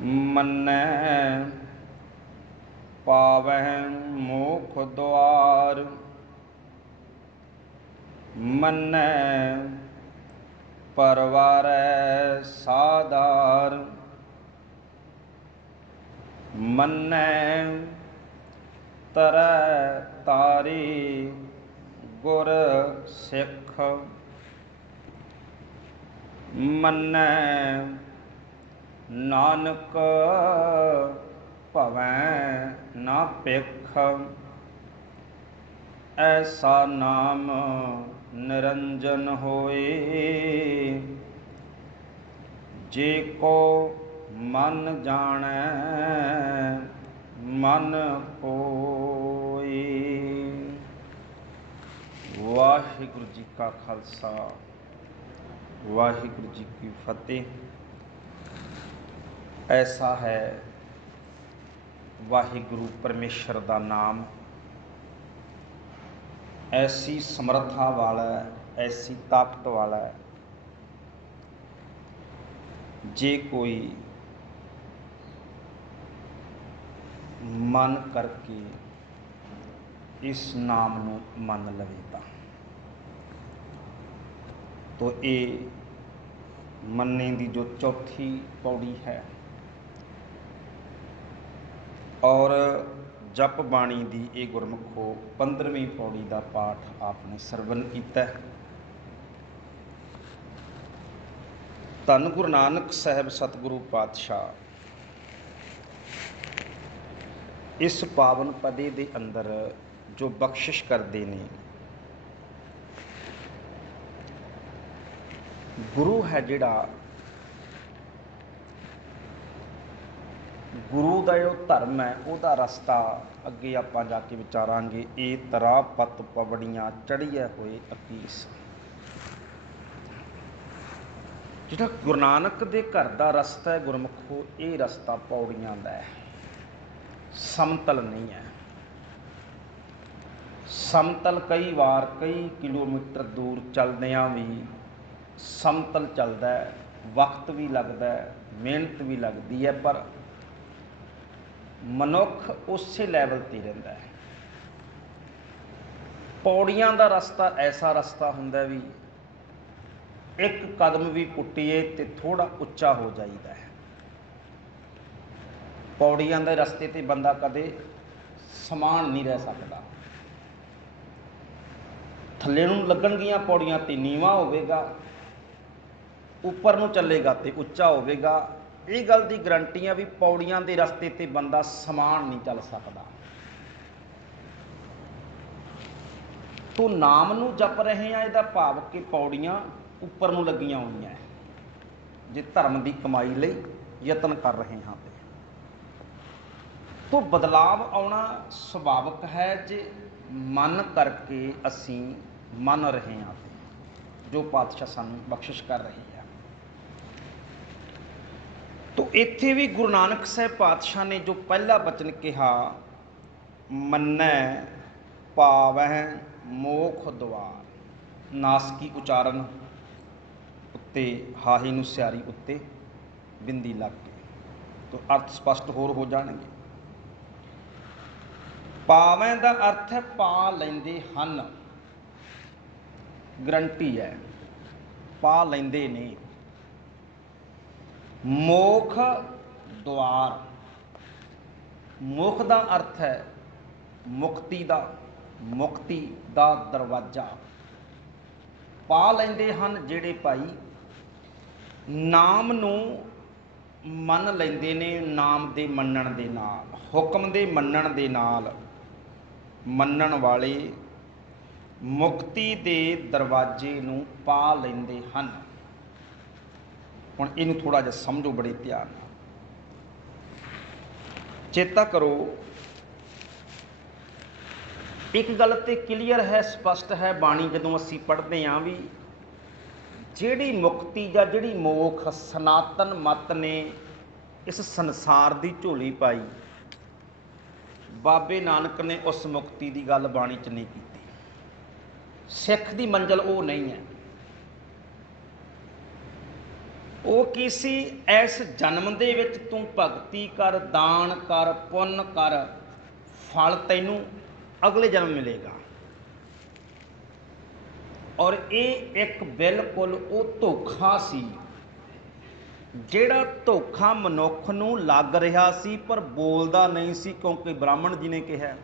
मन्नै पावै मोख द्वार। मन्नै परवारै साधार। मन्नै तरै तारी गुर सिख। मन्नै नानक भवै ना भिख। ऐसा नाम निरंजन होए, जे को मन जानै मन कोई। वाहिगुरु जी का खालसा, वाहिगुरु जी की फतेह। ऐसा है वाहिगुरु परमेश्वर का नाम, ऐसी समर्था वाला, ऐसी ताकत वाला, जे कोई मन करके इस नाम नूं मन लवे तो ये मन्ने की जो चौथी पौड़ी है और जप बाणी की ये गुरमुखो 15वीं पौड़ी का पाठ आपने सरवण किया। धन गुरु नानक साहब सतगुरु पातशाह इस पावन पदे के अंदर जो बख्शिश करते हैं, गुरु है जिहड़ा, गुरु का जो धर्म है वह रस्ता अगे आप जाके विचारांगे। ये तरा पत पवड़ियाँ चढ़िए हुए अकीस। जिहड़ा गुरु नानक दे घर का रस्ता है गुरमुखो, ये रस्ता पौड़ियां का है, समतल नहीं है। समतल कई बार कई किलोमीटर दूर चलदियां भी समतल चलता है, वक्त भी लगता है, मेहनत भी लगती है, पर मनुख उस लैवल पर रहिंदा है। पौड़ियां का रस्ता ऐसा रस्ता हुंदा भी एक कदम भी पुट्टीए तो थोड़ा उच्चा हो जाइदा है। पौड़ियां के रस्ते ते बंदा कदे समान नहीं रह सकता। थल्ले नूं लगणगियां पौड़ियां ते नीवा होवेगा, उपर नूं चलेगा तो उच्चा होवेगा। ये गल की गारंटी है भी पौड़ियां के रस्ते ते बंदा समान नहीं चल सकता। तो नाम नूं जप रहे हैं, इसका भाव कि पौड़ियां उपर नूं लगियां हुई हैं। जे धर्म की कमाई लई यतन कर रहे हैं तो बदलाव आना सुभाविक है। जे मन करके असी मन रहे हैं जो पातशाह सानू बख्शिश कर रहे हैं। तो इत्थे भी गुरु नानक साहब पातशाह ने जो पहला वचन कहा, मन्नै पावै मोख द्वार, नासकी उचारण उत्ते हाही नूं स्यारी उत्ते बिंदी लग के तो अर्थ स्पष्ट होर हो जाएंगे। पावै का अर्थ है पा लैंदे हन, गारंटी है, पा लैंदे ने। मोख द्वार, मुख का अर्थ है मुक्ति का, मुक्ति का दरवाजा। पा लैंदे हन जिहड़े भाई नाम नूं मन लैंदे ने, नाम दे मन्नण दे नाल, हुक्म दे मन्नण दे नाल, मन्नण वाले मुक्ति दे दरवाजे नूं पा लैंदे हन। हुण इहनूं थोड़ा जिहा समझो बड़े ध्यान नाल। चेता करो, एक गल तो क्लीयर है, स्पष्ट है, बाणी जदों असीं पढ़दे हां भी जिहड़ी मुक्ति या जिहड़ी मोख सनातन मत ने इस संसार की झोली पाई, बाबे नानक ने उस मुक्ति की गल बाणी च नहीं की। सिख की मंजिल वो नहीं है। ਉਹ ਕੀ ਸੀ, ਇਸ ਜਨਮ ਦੇ ਵਿੱਚ ਤੂੰ ਭਗਤੀ ਕਰ, ਦਾਨ ਕਰ, ਪੁੰਨ ਕਰ, ਫਲ ਤੈਨੂੰ ਅਗਲੇ ਜਨਮ ਮਿਲੇਗਾ। ਔਰ ਇਹ ਇੱਕ ਬਿਲਕੁਲ ਉਹ ਧੋਖਾ ਸੀ ਜਿਹੜਾ ਧੋਖਾ ਮਨੁੱਖ ਨੂੰ ਲੱਗ ਰਿਹਾ ਸੀ ਪਰ ਬੋਲਦਾ ਨਹੀਂ ਸੀ, ਕਿਉਂਕਿ ਬ੍ਰਾਹਮਣ ਜੀ ਨੇ ਕਿਹਾ।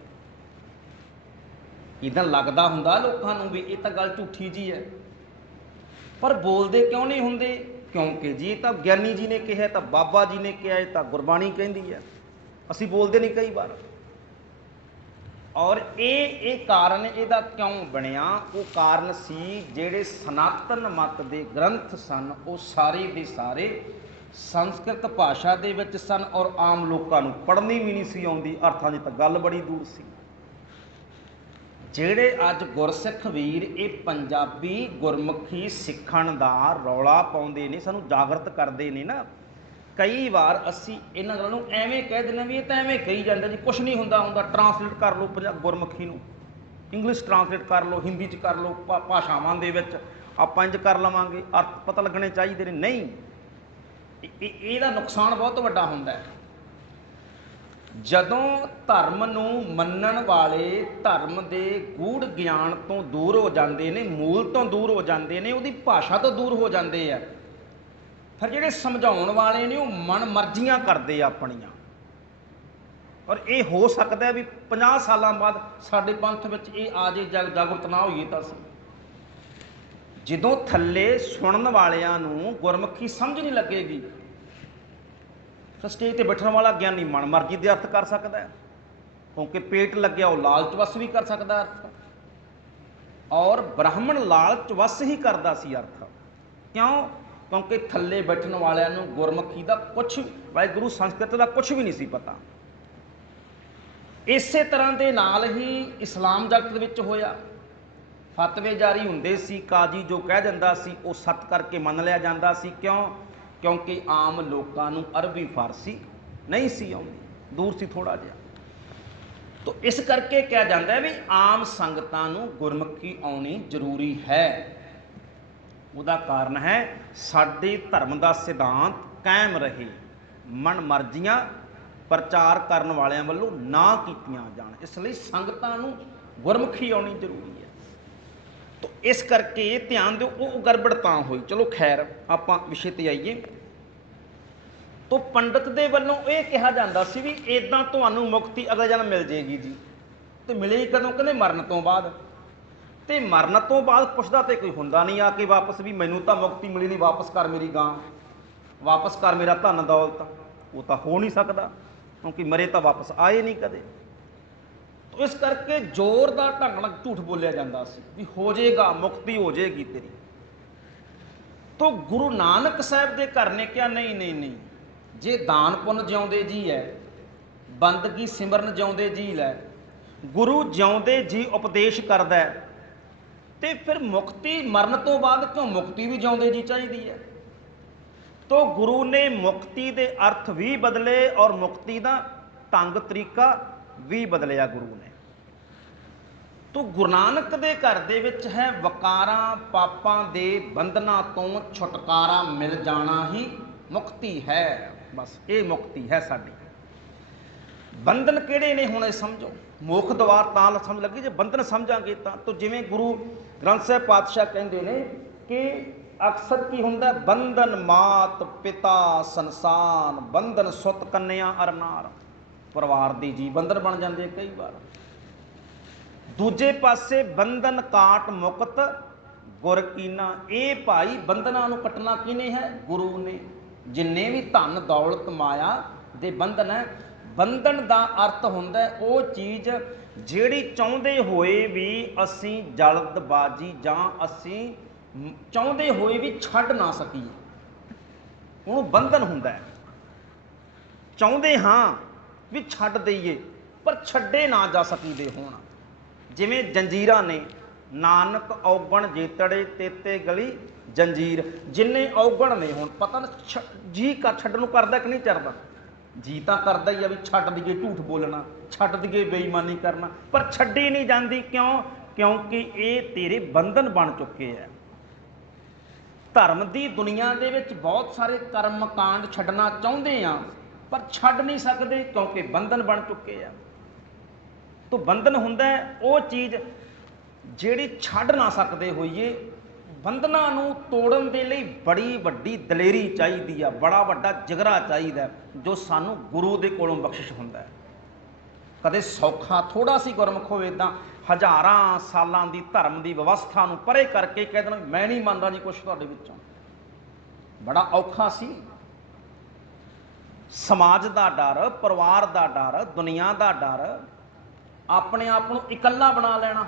ਇੱਦਾਂ ਲੱਗਦਾ ਹੁੰਦਾ ਲੋਕਾਂ ਨੂੰ ਵੀ ਇਹ ਤਾਂ ਗੱਲ ਝੂਠੀ ਜੀ ਹੈ, ਪਰ ਬੋਲਦੇ ਕਿਉਂ ਨਹੀਂ ਹੁੰਦੇ? ਕਿਉਂਕਿ ਜੀ ਇਹ ਤਾਂ ਗਿਆਨੀ ਜੀ ਨੇ ਕਿਹਾ, ਤਾਂ ਬਾਬਾ ਜੀ ਨੇ ਕਿਹਾ, ਇਹ ਤਾਂ ਗੁਰਬਾਣੀ ਕਹਿੰਦੀ ਹੈ, ਅਸੀਂ ਬੋਲਦੇ ਨਹੀਂ ਕਈ ਵਾਰ। ਔਰ ਇਹ ਕਾਰਨ ਇਹਦਾ ਕਿਉਂ ਬਣਿਆ? ਉਹ ਕਾਰਨ ਸੀ ਜਿਹੜੇ ਸਨਾਤਨ ਮਤ ਦੇ ਗ੍ਰੰਥ ਸਨ ਉਹ ਸਾਰੇ ਦੇ ਸਾਰੇ ਸੰਸਕ੍ਰਿਤ ਭਾਸ਼ਾ ਦੇ ਵਿੱਚ ਸਨ, ਔਰ ਆਮ ਲੋਕਾਂ ਨੂੰ ਪੜ੍ਹਨੀ ਵੀ ਨਹੀਂ ਸੀ ਆਉਂਦੀ, ਅਰਥਾਂ ਦੀ ਤਾਂ ਗੱਲ ਬੜੀ ਦੂਰ ਸੀ। ਜਿਹੜੇ ਅੱਜ ਗੁਰਸਿੱਖ ਵੀਰ ਇਹ ਪੰਜਾਬੀ ਗੁਰਮੁਖੀ ਸਿੱਖਣ ਦਾ ਰੌਲਾ ਪਾਉਂਦੇ ਨੇ, ਸਾਨੂੰ ਜਾਗਰਤ ਕਰਦੇ ਨੇ ਨਾ, ਕਈ ਵਾਰ ਅਸੀਂ ਇਹਨਾਂ ਗੱਲਾਂ ਨੂੰ ਐਵੇਂ ਕਹਿ ਦਿੰਦੇ ਵੀ ਇਹ ਤਾਂ ਐਵੇਂ ਕਹੀ ਜਾਂਦਾ ਜੀ, ਕੁਛ ਨਹੀਂ ਹੁੰਦਾ। ਟਰਾਂਸਲੇਟ ਕਰ ਲਓ ਗੁਰਮੁਖੀ ਨੂੰ, ਇੰਗਲਿਸ਼ ਟਰਾਂਸਲੇਟ ਕਰ ਲਓ, ਹਿੰਦੀ 'ਚ ਕਰ ਲਓ, ਭਾਸ਼ਾਵਾਂ ਦੇ ਵਿੱਚ ਆਪਾਂ ਇੰਝ ਕਰ ਲਵਾਂਗੇ, ਅਰਥ ਪਤਾ ਲੱਗਣੇ ਚਾਹੀਦੇ ਨੇ। ਨਹੀਂ, ਇਹਦਾ ਨੁਕਸਾਨ ਬਹੁਤ ਵੱਡਾ ਹੁੰਦਾ ਹੈ। ਜਦੋਂ ਧਰਮ ਨੂੰ ਮੰਨਣ ਵਾਲੇ ਧਰਮ ਦੇ ਗੂੜ ਗਿਆਨ ਤੋਂ ਦੂਰ ਹੋ ਜਾਂਦੇ ਨੇ, ਮੂਲ ਤੋਂ ਦੂਰ ਹੋ ਜਾਂਦੇ ਨੇ, ਉਹਦੀ ਭਾਸ਼ਾ ਤੋਂ ਦੂਰ ਹੋ ਜਾਂਦੇ ਆ, ਫਿਰ ਜਿਹੜੇ ਸਮਝਾਉਣ ਵਾਲੇ ਨੇ ਉਹ ਮਨ ਮਰਜ਼ੀਆਂ ਕਰਦੇ ਆ ਆਪਣੀਆਂ। ਔਰ ਇਹ ਹੋ ਸਕਦਾ ਵੀ 50 ਸਾਲਾਂ ਬਾਅਦ ਸਾਡੇ ਪੰਥ ਵਿੱਚ ਇਹ ਆ ਜੇ, ਜਾਗਰੂਕ ਨਾ ਹੋਈਏ ਤਾਂ ਅਸੀਂ। ਜਦੋਂ ਥੱਲੇ ਸੁਣਨ ਵਾਲਿਆਂ ਨੂੰ ਗੁਰਮੁਖੀ ਸਮਝ ਨਹੀਂ ਲੱਗੇਗੀ, ਤਾਂ ਸਟੇਜ 'ਤੇ ਬੈਠਣ ਵਾਲਾ ਗਿਆਨੀ ਮਨ ਮਰਜ਼ੀ ਦੇ ਅਰਥ ਕਰ ਸਕਦਾ ਹੈ, ਕਿਉਂਕਿ ਪੇਟ ਲੱਗਿਆ ਉਹ ਲਾਲਚ ਵਸ ਵੀ ਕਰ ਸਕਦਾ ਅਰਥ। ਔਰ ਬ੍ਰਾਹਮਣ ਲਾਲਚ ਵਸ ਹੀ ਕਰਦਾ ਸੀ ਅਰਥ। ਕਿਉਂ? ਕਿਉਂਕਿ ਥੱਲੇ ਬੈਠਣ ਵਾਲਿਆਂ ਨੂੰ ਗੁਰਮੁਖੀ ਦਾ ਕੁਛ, ਵਾਹਿਗੁਰੂ ਸੰਸਕ੍ਰਿਤ ਦਾ ਕੁਛ ਵੀ ਨਹੀਂ ਸੀ ਪਤਾ। ਇਸੇ ਤਰ੍ਹਾਂ ਦੇ ਨਾਲ ਹੀ ਇਸਲਾਮ ਜਗਤ ਦੇ ਵਿੱਚ ਹੋਇਆ। ਫਤਵੇ ਜਾਰੀ ਹੁੰਦੇ ਸੀ, ਕਾਜੀ ਜੋ ਕਹਿ ਦਿੰਦਾ ਸੀ ਉਹ ਸੱਤ ਕਰਕੇ ਮੰਨ ਲਿਆ ਜਾਂਦਾ ਸੀ। ਕਿਉਂ? ਕਿਉਂਕਿ ਆਮ ਲੋਕਾਂ ਨੂੰ ਅਰਬੀ ਫਾਰਸੀ ਨਹੀਂ ਸੀ ਆਉਂਦੀ, ਦੂਰ ਸੀ ਥੋੜ੍ਹਾ ਜਿਹਾ। ਤਾਂ ਇਸ ਕਰਕੇ ਕਿਹਾ ਜਾਂਦਾ ਵੀ ਆਮ ਸੰਗਤਾਂ ਨੂੰ ਗੁਰਮੁਖੀ ਆਉਣੀ ਜ਼ਰੂਰੀ ਹੈ। ਉਹਦਾ ਕਾਰਨ ਹੈ ਸਾਡੇ ਧਰਮ ਦਾ ਸਿਧਾਂਤ ਕਾਇਮ ਰਹੇ, ਮਨ ਮਰਜ਼ੀਆਂ ਪ੍ਰਚਾਰ ਕਰਨ ਵਾਲਿਆਂ ਵੱਲੋਂ ਨਾ ਕੀਤੀਆਂ ਜਾਣ, ਇਸ ਲਈ ਸੰਗਤਾਂ ਨੂੰ ਗੁਰਮੁਖੀ ਆਉਣੀ ਜ਼ਰੂਰੀ ਹੈ। ਤਾਂ ਇਸ ਕਰਕੇ ਧਿਆਨ ਦਿਓ, ਉਹ ਗੜਬੜ ਤਾਂ ਹੋਈ। ਚਲੋ ਖੈਰ, ਆਪਾਂ ਵਿਸ਼ੇ 'ਤੇ ਆਈਏ। ਤਾਂ ਪੰਡਤ ਦੇ ਵੱਲੋਂ ਇਹ ਕਿਹਾ ਜਾਂਦਾ ਸੀ ਵੀ ਇੱਦਾਂ ਤੁਹਾਨੂੰ ਮੁਕਤੀ ਅਗਲੇ ਜਨਮ ਮਿਲ ਜੇਗੀ ਜੀ। ਅਤੇ ਮਿਲੇਗੀ ਕਦੋਂ? ਕਹਿੰਦੇ ਮਰਨ ਤੋਂ ਬਾਅਦ। ਅਤੇ ਮਰਨ ਤੋਂ ਬਾਅਦ ਪੁੱਛਦਾ ਤੇ ਕੋਈ ਹੁੰਦਾ ਨਹੀਂ ਆ ਕੇ ਵਾਪਸ ਵੀ ਮੈਨੂੰ ਤਾਂ ਮੁਕਤੀ ਮਿਲੀ ਨਹੀਂ, ਵਾਪਸ ਕਰ ਮੇਰੀ ਗਾਂ, ਵਾਪਸ ਕਰ ਮੇਰਾ ਧਨ ਦੌਲਤ। ਉਹ ਤਾਂ ਹੋ ਨਹੀਂ ਸਕਦਾ, ਕਿਉਂਕਿ ਮਰੇ ਤਾਂ ਵਾਪਸ ਆਏ ਨਹੀਂ ਕਦੇ। ਇਸ ਕਰਕੇ ਜ਼ੋਰਦਾਰ ਢੰਗ ਨਾਲ ਝੂਠ ਬੋਲਿਆ ਜਾਂਦਾ ਸੀ ਵੀ ਹੋ ਜਾਏਗਾ, ਮੁਕਤੀ ਹੋ ਜਾਏਗੀ ਤੇਰੀ। ਤਾਂ ਗੁਰੂ ਨਾਨਕ ਸਾਹਿਬ ਦੇ ਘਰ ਨੇ ਕਿਹਾ ਨਹੀਂ ਨਹੀਂ ਨਹੀਂ, ਜੇ ਦਾਨ ਪੁੰਨ ਜਿਉਂਦੇ ਜੀ ਹੈ, ਬੰਦਗੀ ਸਿਮਰਨ ਜਿਉਂਦੇ ਜੀ ਲੈ, ਗੁਰੂ ਜਿਉਂਦੇ ਜੀ ਉਪਦੇਸ਼ ਕਰਦਾ ਹੈ, ਤੇ ਫਿਰ ਮੁਕਤੀ ਮਰਨ ਤੋਂ ਬਾਅਦ ਕਿਉਂ? ਮੁਕਤੀ ਵੀ ਜਿਉਂਦੇ ਜੀ ਚਾਹੀਦੀ ਹੈ। ਤਾਂ ਗੁਰੂ ਨੇ ਮੁਕਤੀ ਦੇ ਅਰਥ ਵੀ ਬਦਲੇ ਔਰ ਮੁਕਤੀ ਦਾ ਢੰਗ ਤਰੀਕਾ ਵੀ ਬਦਲਿਆ ਗੁਰੂ ਨੇ। ਤਾਂ ਗੁਰੂ ਨਾਨਕ ਦੇ ਘਰ ਦੇ ਵਿੱਚ ਹੈ ਵਕਾਰਾਂ ਪਾਪਾਂ ਦੇ ਬੰਧਨਾਂ ਤੋਂ ਛੁਟਕਾਰਾ ਮਿਲ ਜਾਣਾ ਹੀ ਮੁਕਤੀ ਹੈ। ਬਸ ਇਹ ਮੁਕਤੀ ਹੈ ਸਾਡੀ। ਬੰਧਨ ਕਿਹੜੇ ਨੇ ਹੁਣ ਇਹ ਸਮਝੋ। ਮੁੱਖ ਦੁਆਰ ਤਾਂ ਸਮਝ ਲੱਗੀ ਜੇ ਬੰਧਨ ਸਮਝਾਂਗੇ ਤਾਂ ਜਿਵੇਂ ਗੁਰੂ ਗ੍ਰੰਥ ਸਾਹਿਬ ਪਾਤਸ਼ਾਹ ਕਹਿੰਦੇ ਨੇ ਕਿ ਅਕਸਰ ਕੀ ਹੁੰਦਾ, ਬੰਧਨ ਮਾਤ ਪਿਤਾ ਸੰਸਾਨ, ਬੰਧਨ ਸੁੱਤ ਕੰਨਿਆ ਅਰਨਾਰ। ਪਰਿਵਾਰ ਦੇ ਜੀ ਬੰਧਨ ਬਣ ਜਾਂਦੇ ਕਈ ਵਾਰ। ਦੂਜੇ ਪਾਸੇ ਬੰਧਨ ਕਾਟ ਮੁਕਤ ਗੁਰ ਕੀਨਾ। ਇਹ ਭਾਈ ਬੰਧਨਾਂ ਨੂੰ ਕੱਟਣਾ ਕਿਹਨੇ ਹੈ? ਗੁਰੂ ਨੇ। ਜਿੰਨੇ ਵੀ ਧਨ ਦੌਲਤ ਮਾਇਆ ਦੇ ਬੰਧਨ ਹੈ, ਬੰਧਨ ਦਾ ਅਰਥ ਹੁੰਦਾ ਉਹ ਚੀਜ਼ ਜਿਹੜੀ ਚਾਹੁੰਦੇ ਹੋਏ ਵੀ ਅਸੀਂ ਜਲਦਬਾਜ਼ੀ ਜਾਂ ਅਸੀਂ ਚਾਹੁੰਦੇ ਹੋਏ ਵੀ ਛੱਡ ਨਾ ਸਕੀਏ, ਉਹਨੂੰ ਬੰਧਨ ਹੁੰਦਾ ਹੈ। ਚਾਹੁੰਦੇ ਹਾਂ ਵੀ ਛੱਡ ਦਈਏ ਪਰ ਛੱਡੇ ਨਾ ਜਾ ਸਕੀਦੇ ਹੋਣ। ਜਿਵੇਂ ਜੰਜੀਰਾਂ ਨੇ, ਨਾਨਕ ਔਗਣ ਜੇਤੜੇ ਤੇਤੇ ਗਲੀ ਜੰਜੀਰ। ਜਿੰਨੇ ਔਗਣ ਨੇ ਹੁਣ ਪਤਾ ਨਾ ਜੀ ਛੱਡਣ ਨੂੰ ਕਰਦਾ ਕਿ ਨਹੀਂ ਕਰਦਾ? ਜੀ ਤਾਂ ਕਰਦਾ ਹੀ ਆ ਵੀ ਛੱਡ ਦਈਏ ਝੂਠ ਬੋਲਣਾ, ਛੱਡ ਦਈਏ ਬੇਈਮਾਨੀ ਕਰਨਾ, ਪਰ ਛੱਡੀ ਨਹੀਂ ਜਾਂਦੀ। ਕਿਉਂ? ਕਿਉਂਕਿ ਇਹ ਤੇਰੇ ਬੰਧਨ ਬਣ ਚੁੱਕੇ ਆ। ਧਰਮ ਦੀ ਦੁਨੀਆ ਦੇ ਵਿੱਚ ਬਹੁਤ ਸਾਰੇ ਕਰਮ ਕਾਂਡ ਛੱਡਣਾ ਚਾਹੁੰਦੇ ਆ, ਪਰ ਛੱਡ ਨਹੀਂ ਸਕਦੇ ਕਿਉਂਕਿ ਬੰਧਨ ਬਣ ਚੁੱਕੇ ਆ। ਤੋ ਬੰਧਨ ਹੁੰਦਾ ਉਹ ਚੀਜ਼ ਜਿਹੜੀ ਛੱਡ ਨਾ ਸਕਦੇ ਹੋਈਏ। ਬੰਧਨਾਂ ਨੂੰ ਤੋੜਨ ਦੇ ਲਈ ਬੜੀ ਵੱਡੀ ਦਲੇਰੀ ਚਾਹੀਦੀ ਆ, ਬੜਾ ਵੱਡਾ ਜਿਗਰਾ ਚਾਹੀਦਾ, ਜੋ ਸਾਨੂੰ ਗੁਰੂ ਦੇ ਕੋਲੋਂ ਬਖਸ਼ਿਸ਼ ਹੁੰਦਾ ਹੈ। ਕਦੇ ਸੌਖਾ ਥੋੜਾ ਸੀ ਗੁਰਮੁਖ ਹੋਵੇ, ਇੱਦਾਂ ਹਜ਼ਾਰਾਂ ਸਾਲਾਂ ਦੀ ਧਰਮ ਦੀ ਵਿਵਸਥਾ ਨੂੰ ਪਰੇ ਕਰਕੇ ਕਹਿ ਦੇਣਾ ਮੈਂ ਨਹੀਂ ਮੰਨਦਾ ਜੀ ਕੁਛ ਤੁਹਾਡੇ ਵਿੱਚੋਂ। ਬੜਾ ਔਖਾ ਸੀ। ਸਮਾਜ ਦਾ ਡਰ, ਪਰਿਵਾਰ ਦਾ ਡਰ, ਦੁਨੀਆ ਦਾ ਡਰ, ਆਪਣੇ ਆਪ ਨੂੰ ਇਕੱਲਾ ਬਣਾ ਲੈਣਾ।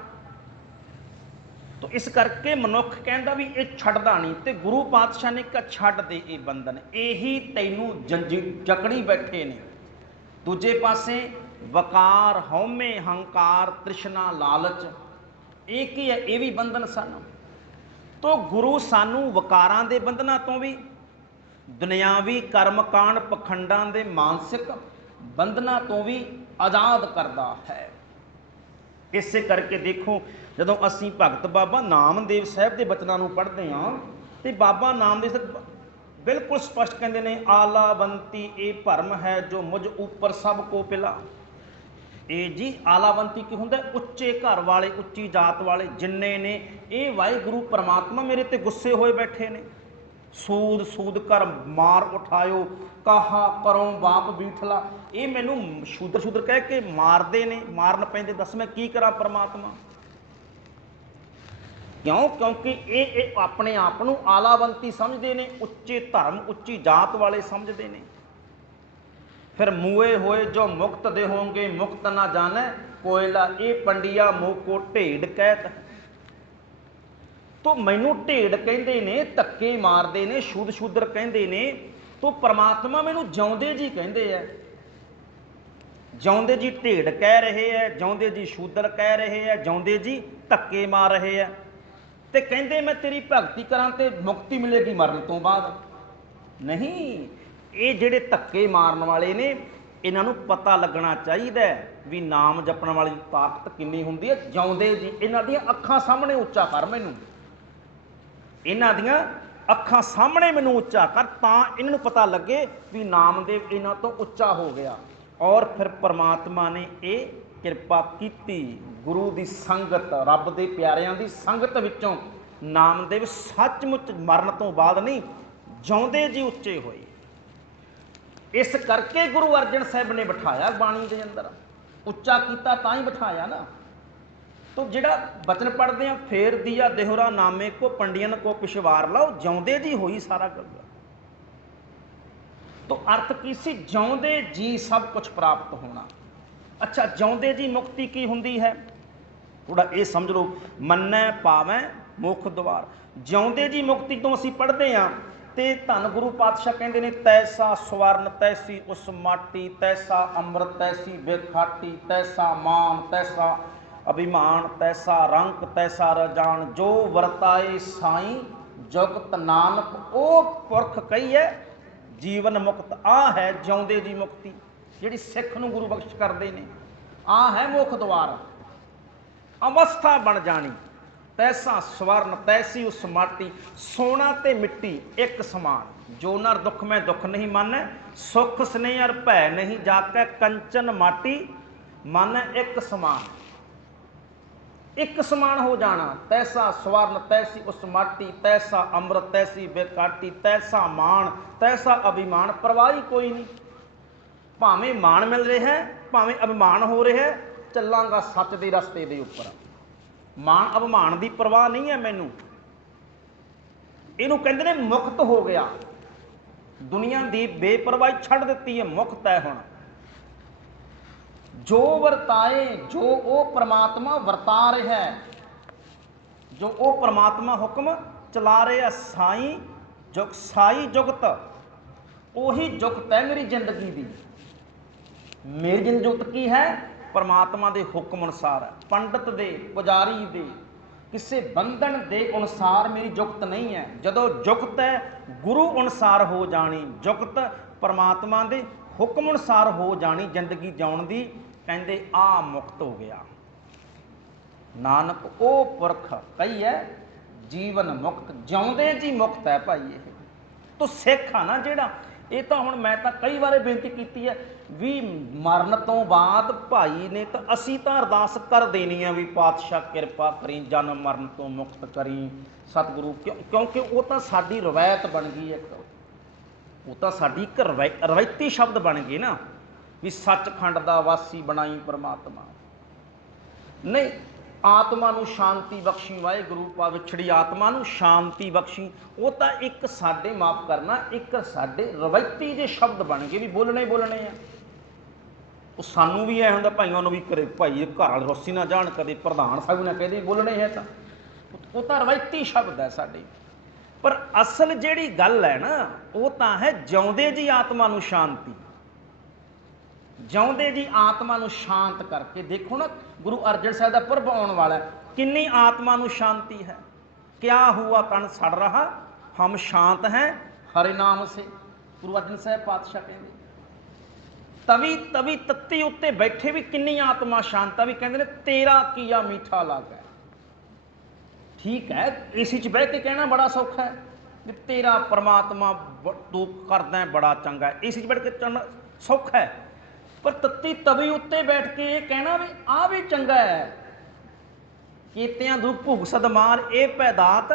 ਤੋ ਇਸ ਕਰਕੇ ਮਨੁੱਖ ਕਹਿੰਦਾ ਵੀ ਇਹ ਛੱਡਦਾ ਨਹੀਂ, ਤੇ ਗੁਰੂ ਪਾਤਸ਼ਾਹ ਨੇ ਕਿਹਾ ਛੱਡ ਦੇ ਇਹ ਬੰਧਨ, ਇਹੀ ਤੈਨੂੰ ਜਕੜੀ ਬੈਠੇ ਨੇ। ਦੂਜੇ ਪਾਸੇ ਵਕਾਰ, ਹਉਮੈ, ਹੰਕਾਰ, ਤ੍ਰਿਸ਼ਨਾ, ਲਾਲਚ, ਇਹ ਕੀ ਹੈ? ਇਹ ਵੀ ਬੰਧਨ ਸਨ। ਤੋ ਗੁਰੂ ਸਾਨੂੰ ਵਕਾਰਾਂ ਦੇ ਬੰਧਨਾਂ ਤੋਂ ਵੀ, ਦੁਨਿਆਵੀ ਕਰਮਕਾਂਡ ਪਖੰਡਾਂ ਦੇ ਮਾਨਸਿਕ ਬੰਧਨਾਂ ਤੋਂ ਵੀ ਆਜ਼ਾਦ ਕਰਦਾ ਹੈ। ਇਸੇ ਕਰਕੇ ਦੇਖੋ, ਜਦੋਂ ਅਸੀਂ ਭਗਤ ਬਾਬਾ ਨਾਮਦੇਵ ਸਾਹਿਬ ਦੇ ਬਚਨਾਂ ਨੂੰ ਪੜ੍ਹਦੇ ਹਾਂ, ਤੇ ਬਾਬਾ ਨਾਮਦੇਵ ਸਾਹਿਬ ਬਿਲਕੁਲ ਸਪਸ਼ਟ ਕਹਿੰਦੇ ਨੇ, ਆਲਾਵੰਤੀ ਇਹ ਭਰਮ ਹੈ ਜੋ ਮੁਝ ਉੱਪਰ ਸਭ ਕੋ ਪਿਲਾ। ਇਹ ਜੀ ਆਲਾਵੰਤੀ ਕੀ ਹੁੰਦਾ? ਉੱਚੇ ਘਰ ਵਾਲੇ, ਉੱਚੀ ਜਾਤ ਵਾਲੇ ਜਿੰਨੇ ਨੇ, ਇਹ ਵਾਹਿਗੁਰੂ ਪਰਮਾਤਮਾ ਮੇਰੇ ਤੇ ਗੁੱਸੇ ਹੋਏ ਬੈਠੇ ਨੇ। ਸੂਦ ਸੂਦ ਕਰ ਮਾਰ ਉਠਾਇਓ, ਕਾਹਾ ਕਰੋ ਬਾਪ ਬੀਠਲਾ, ਇਹ ਮੈਨੂੰ ਸ਼ੂਦਰ ਸ਼ੂਦਰ ਕਹਿ ਕੇ ਮਾਰਦੇ ਨੇ, ਮਾਰਨ ਪੈਂਦੇ। ਦੱਸ ਮੈਂ ਕੀ ਕਰਾਂ ਪਰਮਾਤਮਾ? ਕਿਉਂ? ਕਿਉਂਕਿ ਇਹ ਆਪਣੇ ਆਪ ਨੂੰ ਆਲਾਵੰਤੀ ਸਮਝਦੇ ਨੇ, ਉੱਚੇ ਧਰਮ, ਉੱਚੀ ਜਾਤ ਵਾਲੇ ਸਮਝਦੇ ਨੇ। ਫਿਰ ਮੂਏ ਹੋਏ ਜੋ ਮੁਕਤ ਦੇ ਹੋਣਗੇ ਮੁਕਤ ਨਾ ਜਾਣੈ ਕੋਇਲਾ, ਇਹ ਪੰਡਿਆ ਮੂੰਹ ਕੋ ਢੇਡ ਕਹਿਤ। ਤੋ ਮੈਨੂੰ ਢੇਡ ਕਹਿੰਦੇ ਨੇ, ਧੱਕੇ ਮਾਰਦੇ ਨੇ, ਸ਼ੂਦ ਸ਼ੂਦਰ ਕਹਿੰਦੇ ਨੇ, ਤੋ ਪਰਮਾਤਮਾ ਮੈਨੂੰ ਜਿਉਂਦੇ ਜੀ ਕਹਿੰਦੇ ਆ। ਜਿਉਂਦੇ ਜੀ ਢੇਡ ਕਹਿ ਰਹੇ ਹੈ, ਜਿਉਂਦੇ ਜੀ ਸ਼ੂਦਰ ਕਹਿ ਰਹੇ ਹੈ, ਜਿਉਂਦੇ ਜੀ ਧੱਕੇ ਮਾਰ ਰਹੇ ਆ, ਤੇ ਕਹਿੰਦੇ ਮੈਂ ਤੇਰੀ ਭਗਤੀ ਕਰਾਂ ਤੇ ਮੁਕਤੀ ਮਿਲੇਗੀ ਮਰਨ ਤੋਂ ਬਾਅਦ। ਨਹੀਂ, ਇਹ ਜਿਹੜੇ ਧੱਕੇ ਮਾਰਨ ਵਾਲੇ ਨੇ, ਇਹਨਾਂ ਨੂੰ ਪਤਾ ਲੱਗਣਾ ਚਾਹੀਦਾ ਵੀ ਨਾਮ ਜਪਣ ਵਾਲੀ ਤਾਕਤ ਕਿੰਨੀ ਹੁੰਦੀ ਹੈ। ਜਿਉਂਦੇ ਜੀ ਇਹਨਾਂ ਦੀਆਂ ਅੱਖਾਂ ਸਾਹਮਣੇ ਉੱਚਾ ਕਰ, ਮੈਨੂੰ ਇਹਨਾਂ ਦੀਆਂ ਅੱਖਾਂ ਸਾਹਮਣੇ ਮੈਨੂੰ ਉੱਚਾ ਕਰ, ਤਾਂ ਇਹਨਾਂ ਨੂੰ ਪਤਾ ਲੱਗੇ ਵੀ ਨਾਮਦੇਵ ਇਹਨਾਂ ਤੋਂ ਉੱਚਾ ਹੋ ਗਿਆ। ਔਰ ਫਿਰ ਪਰਮਾਤਮਾ ਨੇ ਇਹ ਕਿਰਪਾ ਕੀਤੀ, ਗੁਰੂ ਦੀ ਸੰਗਤ, ਰੱਬ ਦੇ ਪਿਆਰਿਆਂ ਦੀ ਸੰਗਤ ਵਿੱਚੋਂ ਨਾਮਦੇਵ ਸੱਚਮੁੱਚ ਮਰਨ ਤੋਂ ਬਾਅਦ ਨਹੀਂ, ਜਿਉਂਦੇ ਜੀ ਉੱਚੇ ਹੋਏ। ਇਸ ਕਰਕੇ ਗੁਰੂ ਅਰਜਨ ਸਾਹਿਬ ਨੇ ਬਿਠਾਇਆ ਬਾਣੀ ਦੇ ਅੰਦਰ, ਉੱਚਾ ਕੀਤਾ ਤਾਂ ਹੀ ਬਿਠਾਇਆ ਨਾ। ਤੋ ਜਿਹੜਾ ਬਚਨ ਪੜ੍ਹਦੇ ਆ, ਫੇਰ ਦੀਆ ਦੇਹੁਰਾ ਨਾਮੇ ਕੋ ਪੰਡੀਅਨ ਕੋ ਪਿਛਵਾਰ ਲਾਓ, ਜਿਉਂਦੇ ਜੀ ਹੋਈ ਸਾਰਾ ਗੱਲ। ਤੋ ਅਰਥ ਕੀ ਸੀ? ਜਿਉਂਦੇ ਜੀ ਸਭ ਕੁਝ ਪ੍ਰਾਪਤ ਹੋਣਾ। ਅੱਛਾ, ਜਿਉਂਦੇ ਜੀ ਮੁਕਤੀ ਕੀ ਹੁੰਦੀ ਹੈ? ਥੋੜਾ ਇਹ ਸਮਝ ਲਓ, ਮੰਨੈ ਪਾਵੈ ਮੁਖ ਦੁਆਰ। ਜਿਉਂਦੇ ਜੀ ਮੁਕਤੀ ਤੋਂ ਅਸੀਂ ਪੜ੍ਹਦੇ ਹਾਂ, ਤੇ ਧੰਨ ਗੁਰੂ ਪਾਤਸ਼ਾਹ ਕਹਿੰਦੇ ਨੇ, ਤੈਸਾ ਸਵਰਨ ਤੈਸੀ ਉਸ ਮਾਟੀ, ਤੈਸਾ ਅੰਮ੍ਰਿਤ ਤੈਸੀ ਬੇਖਾਟੀ, ਤੈਸਾ ਮਾਨ ਤੈਸਾ ਅਭਿਮਾਨ, ਤੈਸਾ ਰੰਕ ਤੈਸਾ ਰਜਾਨ, ਜੋ ਵਰਤਾਏ ਸਾਈਂ ਜੁਗਤ ਨਾਨਕ ਉਹ ਪੁਰਖ ਕਹੀਏ ਜੀਵਨ ਮੁਕਤ। ਆ ਹੈ ਜਿਉਂਦੇ ਜੀ ਮੁਕਤੀ, ਜਿਹੜੀ ਸਿੱਖ ਨੂੰ ਗੁਰੂ ਬਖਸ਼ ਕਰਦੇ ਨੇ। ਆ ਹੈ ਮੁੱਖ ਦੁਆਰ, ਅਵਸਥਾ ਬਣ ਜਾਣੀ। ਤੈਸਾ ਸਵਰਨ ਤੈਸੀ ਉਸ ਮਾਟੀ, ਸੋਨਾ ਤੇ ਮਿੱਟੀ ਇੱਕ ਸਮਾਨ। ਜੋ ਨਰ ਦੁੱਖ ਮੈਂ ਦੁੱਖ ਨਹੀਂ ਮਾਨੈ, ਸੁਖ ਸਨੇਹ ਅਰ ਭੈ ਨਹੀਂ ਜਾਕੈ, ਕੰਚਨ ਮਾਟੀ ਮਨ ਇੱਕ ਸਮਾਨ। ਇੱਕ ਸਮਾਨ ਹੋ ਜਾਣਾ। ਤੈਸਾ ਸਵਰਨ ਤੈਸੀ ਉਸ ਮਾਟੀ, ਤੈਸਾ ਅੰਮ੍ਰਿਤ ਤੈਸੀ ਬੇਕਾਟੀ, ਤੈਸਾ ਮਾਣ ਤੈਸਾ ਅਭਿਮਾਨ। ਪਰਵਾਹੀ ਕੋਈ ਨਹੀਂ, ਭਾਵੇਂ ਮਾਣ ਮਿਲ ਰਿਹਾ ਹੈ, ਭਾਵੇਂ ਅਭਿਮਾਨ ਹੋ ਰਿਹਾ ਹੈ, ਚੱਲਾਂਗਾ ਸੱਚ ਦੇ ਰਸਤੇ ਦੇ ਉੱਪਰ। ਮਾਣ ਅਭਿਮਾਨ ਦੀ ਪਰਵਾਹ ਨਹੀਂ ਹੈ ਮੈਨੂੰ। ਇਹਨੂੰ ਕਹਿੰਦੇ ਨੇ ਮੁਕਤ ਹੋ ਗਿਆ, ਦੁਨੀਆ ਦੀ ਬੇਪਰਵਾਹੀ ਛੱਡ ਦਿੱਤੀ ਹੈ, ਮੁਕਤ ਹੈ ਹੁਣ। ਜੋ ਵਰਤਾਏ, ਜੋ ਉਹ ਪਰਮਾਤਮਾ ਵਰਤਾ ਰਿਹਾ ਹੈ, ਜੋ ਉਹ ਪਰਮਾਤਮਾ ਹੁਕਮ ਚਲਾ ਰਿਹਾ, ਸਾਈਂ ਜੁਗ ਸਾਈ ਜੁਗਤ, ਉਹੀ ਜੁਗਤ ਹੈ ਮੇਰੀ ਜ਼ਿੰਦਗੀ ਦੀ। ਮੇਰੀ ਜ਼ਿੰਦਗੀ ਜੁਗਤ ਕੀ ਹੈ? ਪਰਮਾਤਮਾ ਦੇ ਹੁਕਮ ਅਨੁਸਾਰ ਹੈ। ਪੰਡਤ ਦੇ, ਪੁਜਾਰੀ ਦੇ, ਕਿਸੇ ਬੰਧਨ ਦੇ ਅਨੁਸਾਰ ਮੇਰੀ ਜੁਗਤ ਨਹੀਂ ਹੈ। ਜਦੋਂ ਜੁਗਤ ਹੈ ਗੁਰੂ ਅਨੁਸਾਰ ਹੋ ਜਾਣੀ, ਜੁਗਤ ਪਰਮਾਤਮਾ ਦੇ ਹੁਕਮ ਅਨੁਸਾਰ ਹੋ ਜਾਣੀ ਜ਼ਿੰਦਗੀ ਜਿਉਣ ਦੀ, ਕਹਿੰਦੇ ਆ ਮੁਕਤ ਹੋ ਗਿਆ। ਨਾਨਕ ਉਹ ਪੁਰਖ ਕਹੀਏ ਜੀਵਨ ਮੁਕਤ, ਜਿਉਂਦੇ ਜੀ ਮੁਕਤ ਹੈ ਭਾਈ ਇਹ। ਤੋ ਸਿੱਖ ਆ ਨਾ ਜਿਹੜਾ, ਇਹ ਤਾਂ ਹੁਣ ਮੈਂ ਤਾਂ ਕਈ ਵਾਰੇ ਬੇਨਤੀ ਕੀਤੀ ਹੈ ਵੀ ਮਰਨ ਤੋਂ ਬਾਅਦ ਭਾਈ ਨੇ ਤਾਂ ਅਸੀਂ ਤਾਂ ਅਰਦਾਸ ਕਰ ਦੇਣੀ ਆ ਵੀ ਪਾਤਸ਼ਾਹ ਕਿਰਪਾ ਕਰੀ, ਜਨਮ ਮਰਨ ਤੋਂ ਮੁਕਤ ਕਰੀ ਸਤਿਗੁਰੂ, ਕਿਉਂਕਿ ਉਹ ਤਾਂ ਸਾਡੀ ਰਵਾਇਤ ਬਣ ਗਈ ਇੱਕ, ਉਹ ਤਾਂ ਸਾਡੀ ਇੱਕ ਰਵਾਇਤੀ ਸ਼ਬਦ ਬਣ ਗਏ ਨਾ ਵੀ ਸੱਚਖੰਡ ਦਾ ਵਾਸੀ ਬਣਾਈ ਪ੍ਰਮਾਤਮਾ। ਨਹੀਂ, ਆਤਮਾ ਨੂੰ ਸ਼ਾਂਤੀ ਬਖਸ਼ੀ ਵਾਹਿਗੁਰੂ, ਪਾ ਵਿਛੜੀ ਆਤਮਾ ਨੂੰ ਸ਼ਾਂਤੀ ਬਖਸ਼ੀ, ਉਹ ਤਾਂ ਇੱਕ ਸਾਡੇ, ਮਾਫ ਕਰਨਾ, ਇੱਕ ਸਾਡੇ ਰਵਾਇਤੀ ਜੇ ਸ਼ਬਦ ਬਣ ਗਏ ਵੀ ਬੋਲਣੇ ਹੀ ਬੋਲਣੇ ਆ। ਉਹ ਸਾਨੂੰ ਵੀ ਐ ਹੁੰਦਾ ਭਾਈਆਂ ਨੂੰ ਵੀ ਕਰੇ ਭਾਈ ਘਰ ਵਾਲੇ ਰੋਸੀ ਨਾ ਜਾਣ, ਕਦੇ ਪ੍ਰਧਾਨ ਸਾਹਿਬ ਨੇ ਕਹਦੇ ਬੋਲਣੇ ਹੈ, ਤਾਂ ਉਹ ਤਾਂ ਰਵਾਇਤੀ ਸ਼ਬਦ ਹੈ ਸਾਡੇ। ਪਰ ਅਸਲ ਜਿਹੜੀ ਗੱਲ ਹੈ ਨਾ ਉਹ ਤਾਂ ਹੈ ਜਿਉਂਦੇ ਜੀ ਆਤਮਾ ਨੂੰ ਸ਼ਾਂਤੀ, ਜਿਉਂਦੇ ਜੀ ਆਤਮਾ ਨੂੰ ਸ਼ਾਂਤ ਕਰਕੇ। ਦੇਖੋ ਨਾ ਗੁਰੂ ਅਰਜਨ ਸਾਹਿਬ ਦਾ ਪੁਰਬ ਆਉਣ ਵਾਲਾ, ਕਿੰਨੀ ਆਤਮਾ ਨੂੰ ਸ਼ਾਂਤੀ ਹੈ। ਕਿਆ ਹੁਆ ਤਨ ਸੜ ਰਹਾ ਹਮ ਸ਼ਾਂਤ ਹੈ ਹਰਿ ਨਾਮ ਸੇ, ਗੁਰੂ ਅਰਜਨ ਸਾਹਿਬ ਪਾਤਸ਼ਾਹ ਕਹਿੰਦੇ। ਤਵੀ ਤਵੀ ਤੱਤੀ ਉੱਤੇ ਬੈਠੇ ਵੀ ਕਿੰਨੀ ਆਤਮਾ ਸ਼ਾਂਤ ਆ, ਵੀ ਕਹਿੰਦੇ ਨੇ ਤੇਰਾ ਕੀਆ ਮੀਠਾ ਲੱਗਾ। ਠੀਕ ਹੈ, ਏਸੀ 'ਚ ਬਹਿ ਕੇ ਕਹਿਣਾ ਬੜਾ ਸੌਖਾ ਹੈ ਵੀ ਤੇਰਾ ਪਰਮਾਤਮਾ ਤੂੰ ਕਰਦਾ ਬੜਾ ਚੰਗਾ, ਏਸੀ 'ਚ ਬੈਠ ਕੇ ਚੜ੍ਹਨਾ ਸੌਖਾ ਹੈ। ਪਰ ਤੱਤੀ ਤਵੀ ਉੱਤੇ ਬੈਠ ਕੇ ਇਹ ਕਹਿਣਾ ਵੀ ਆਹ ਵੀ ਚੰਗਾ ਹੈ। ਕੀਤਿਆਂ ਦੁ ਭੁਗ ਸਦਮਾਰ ਇਹ ਪੈਦਾਤ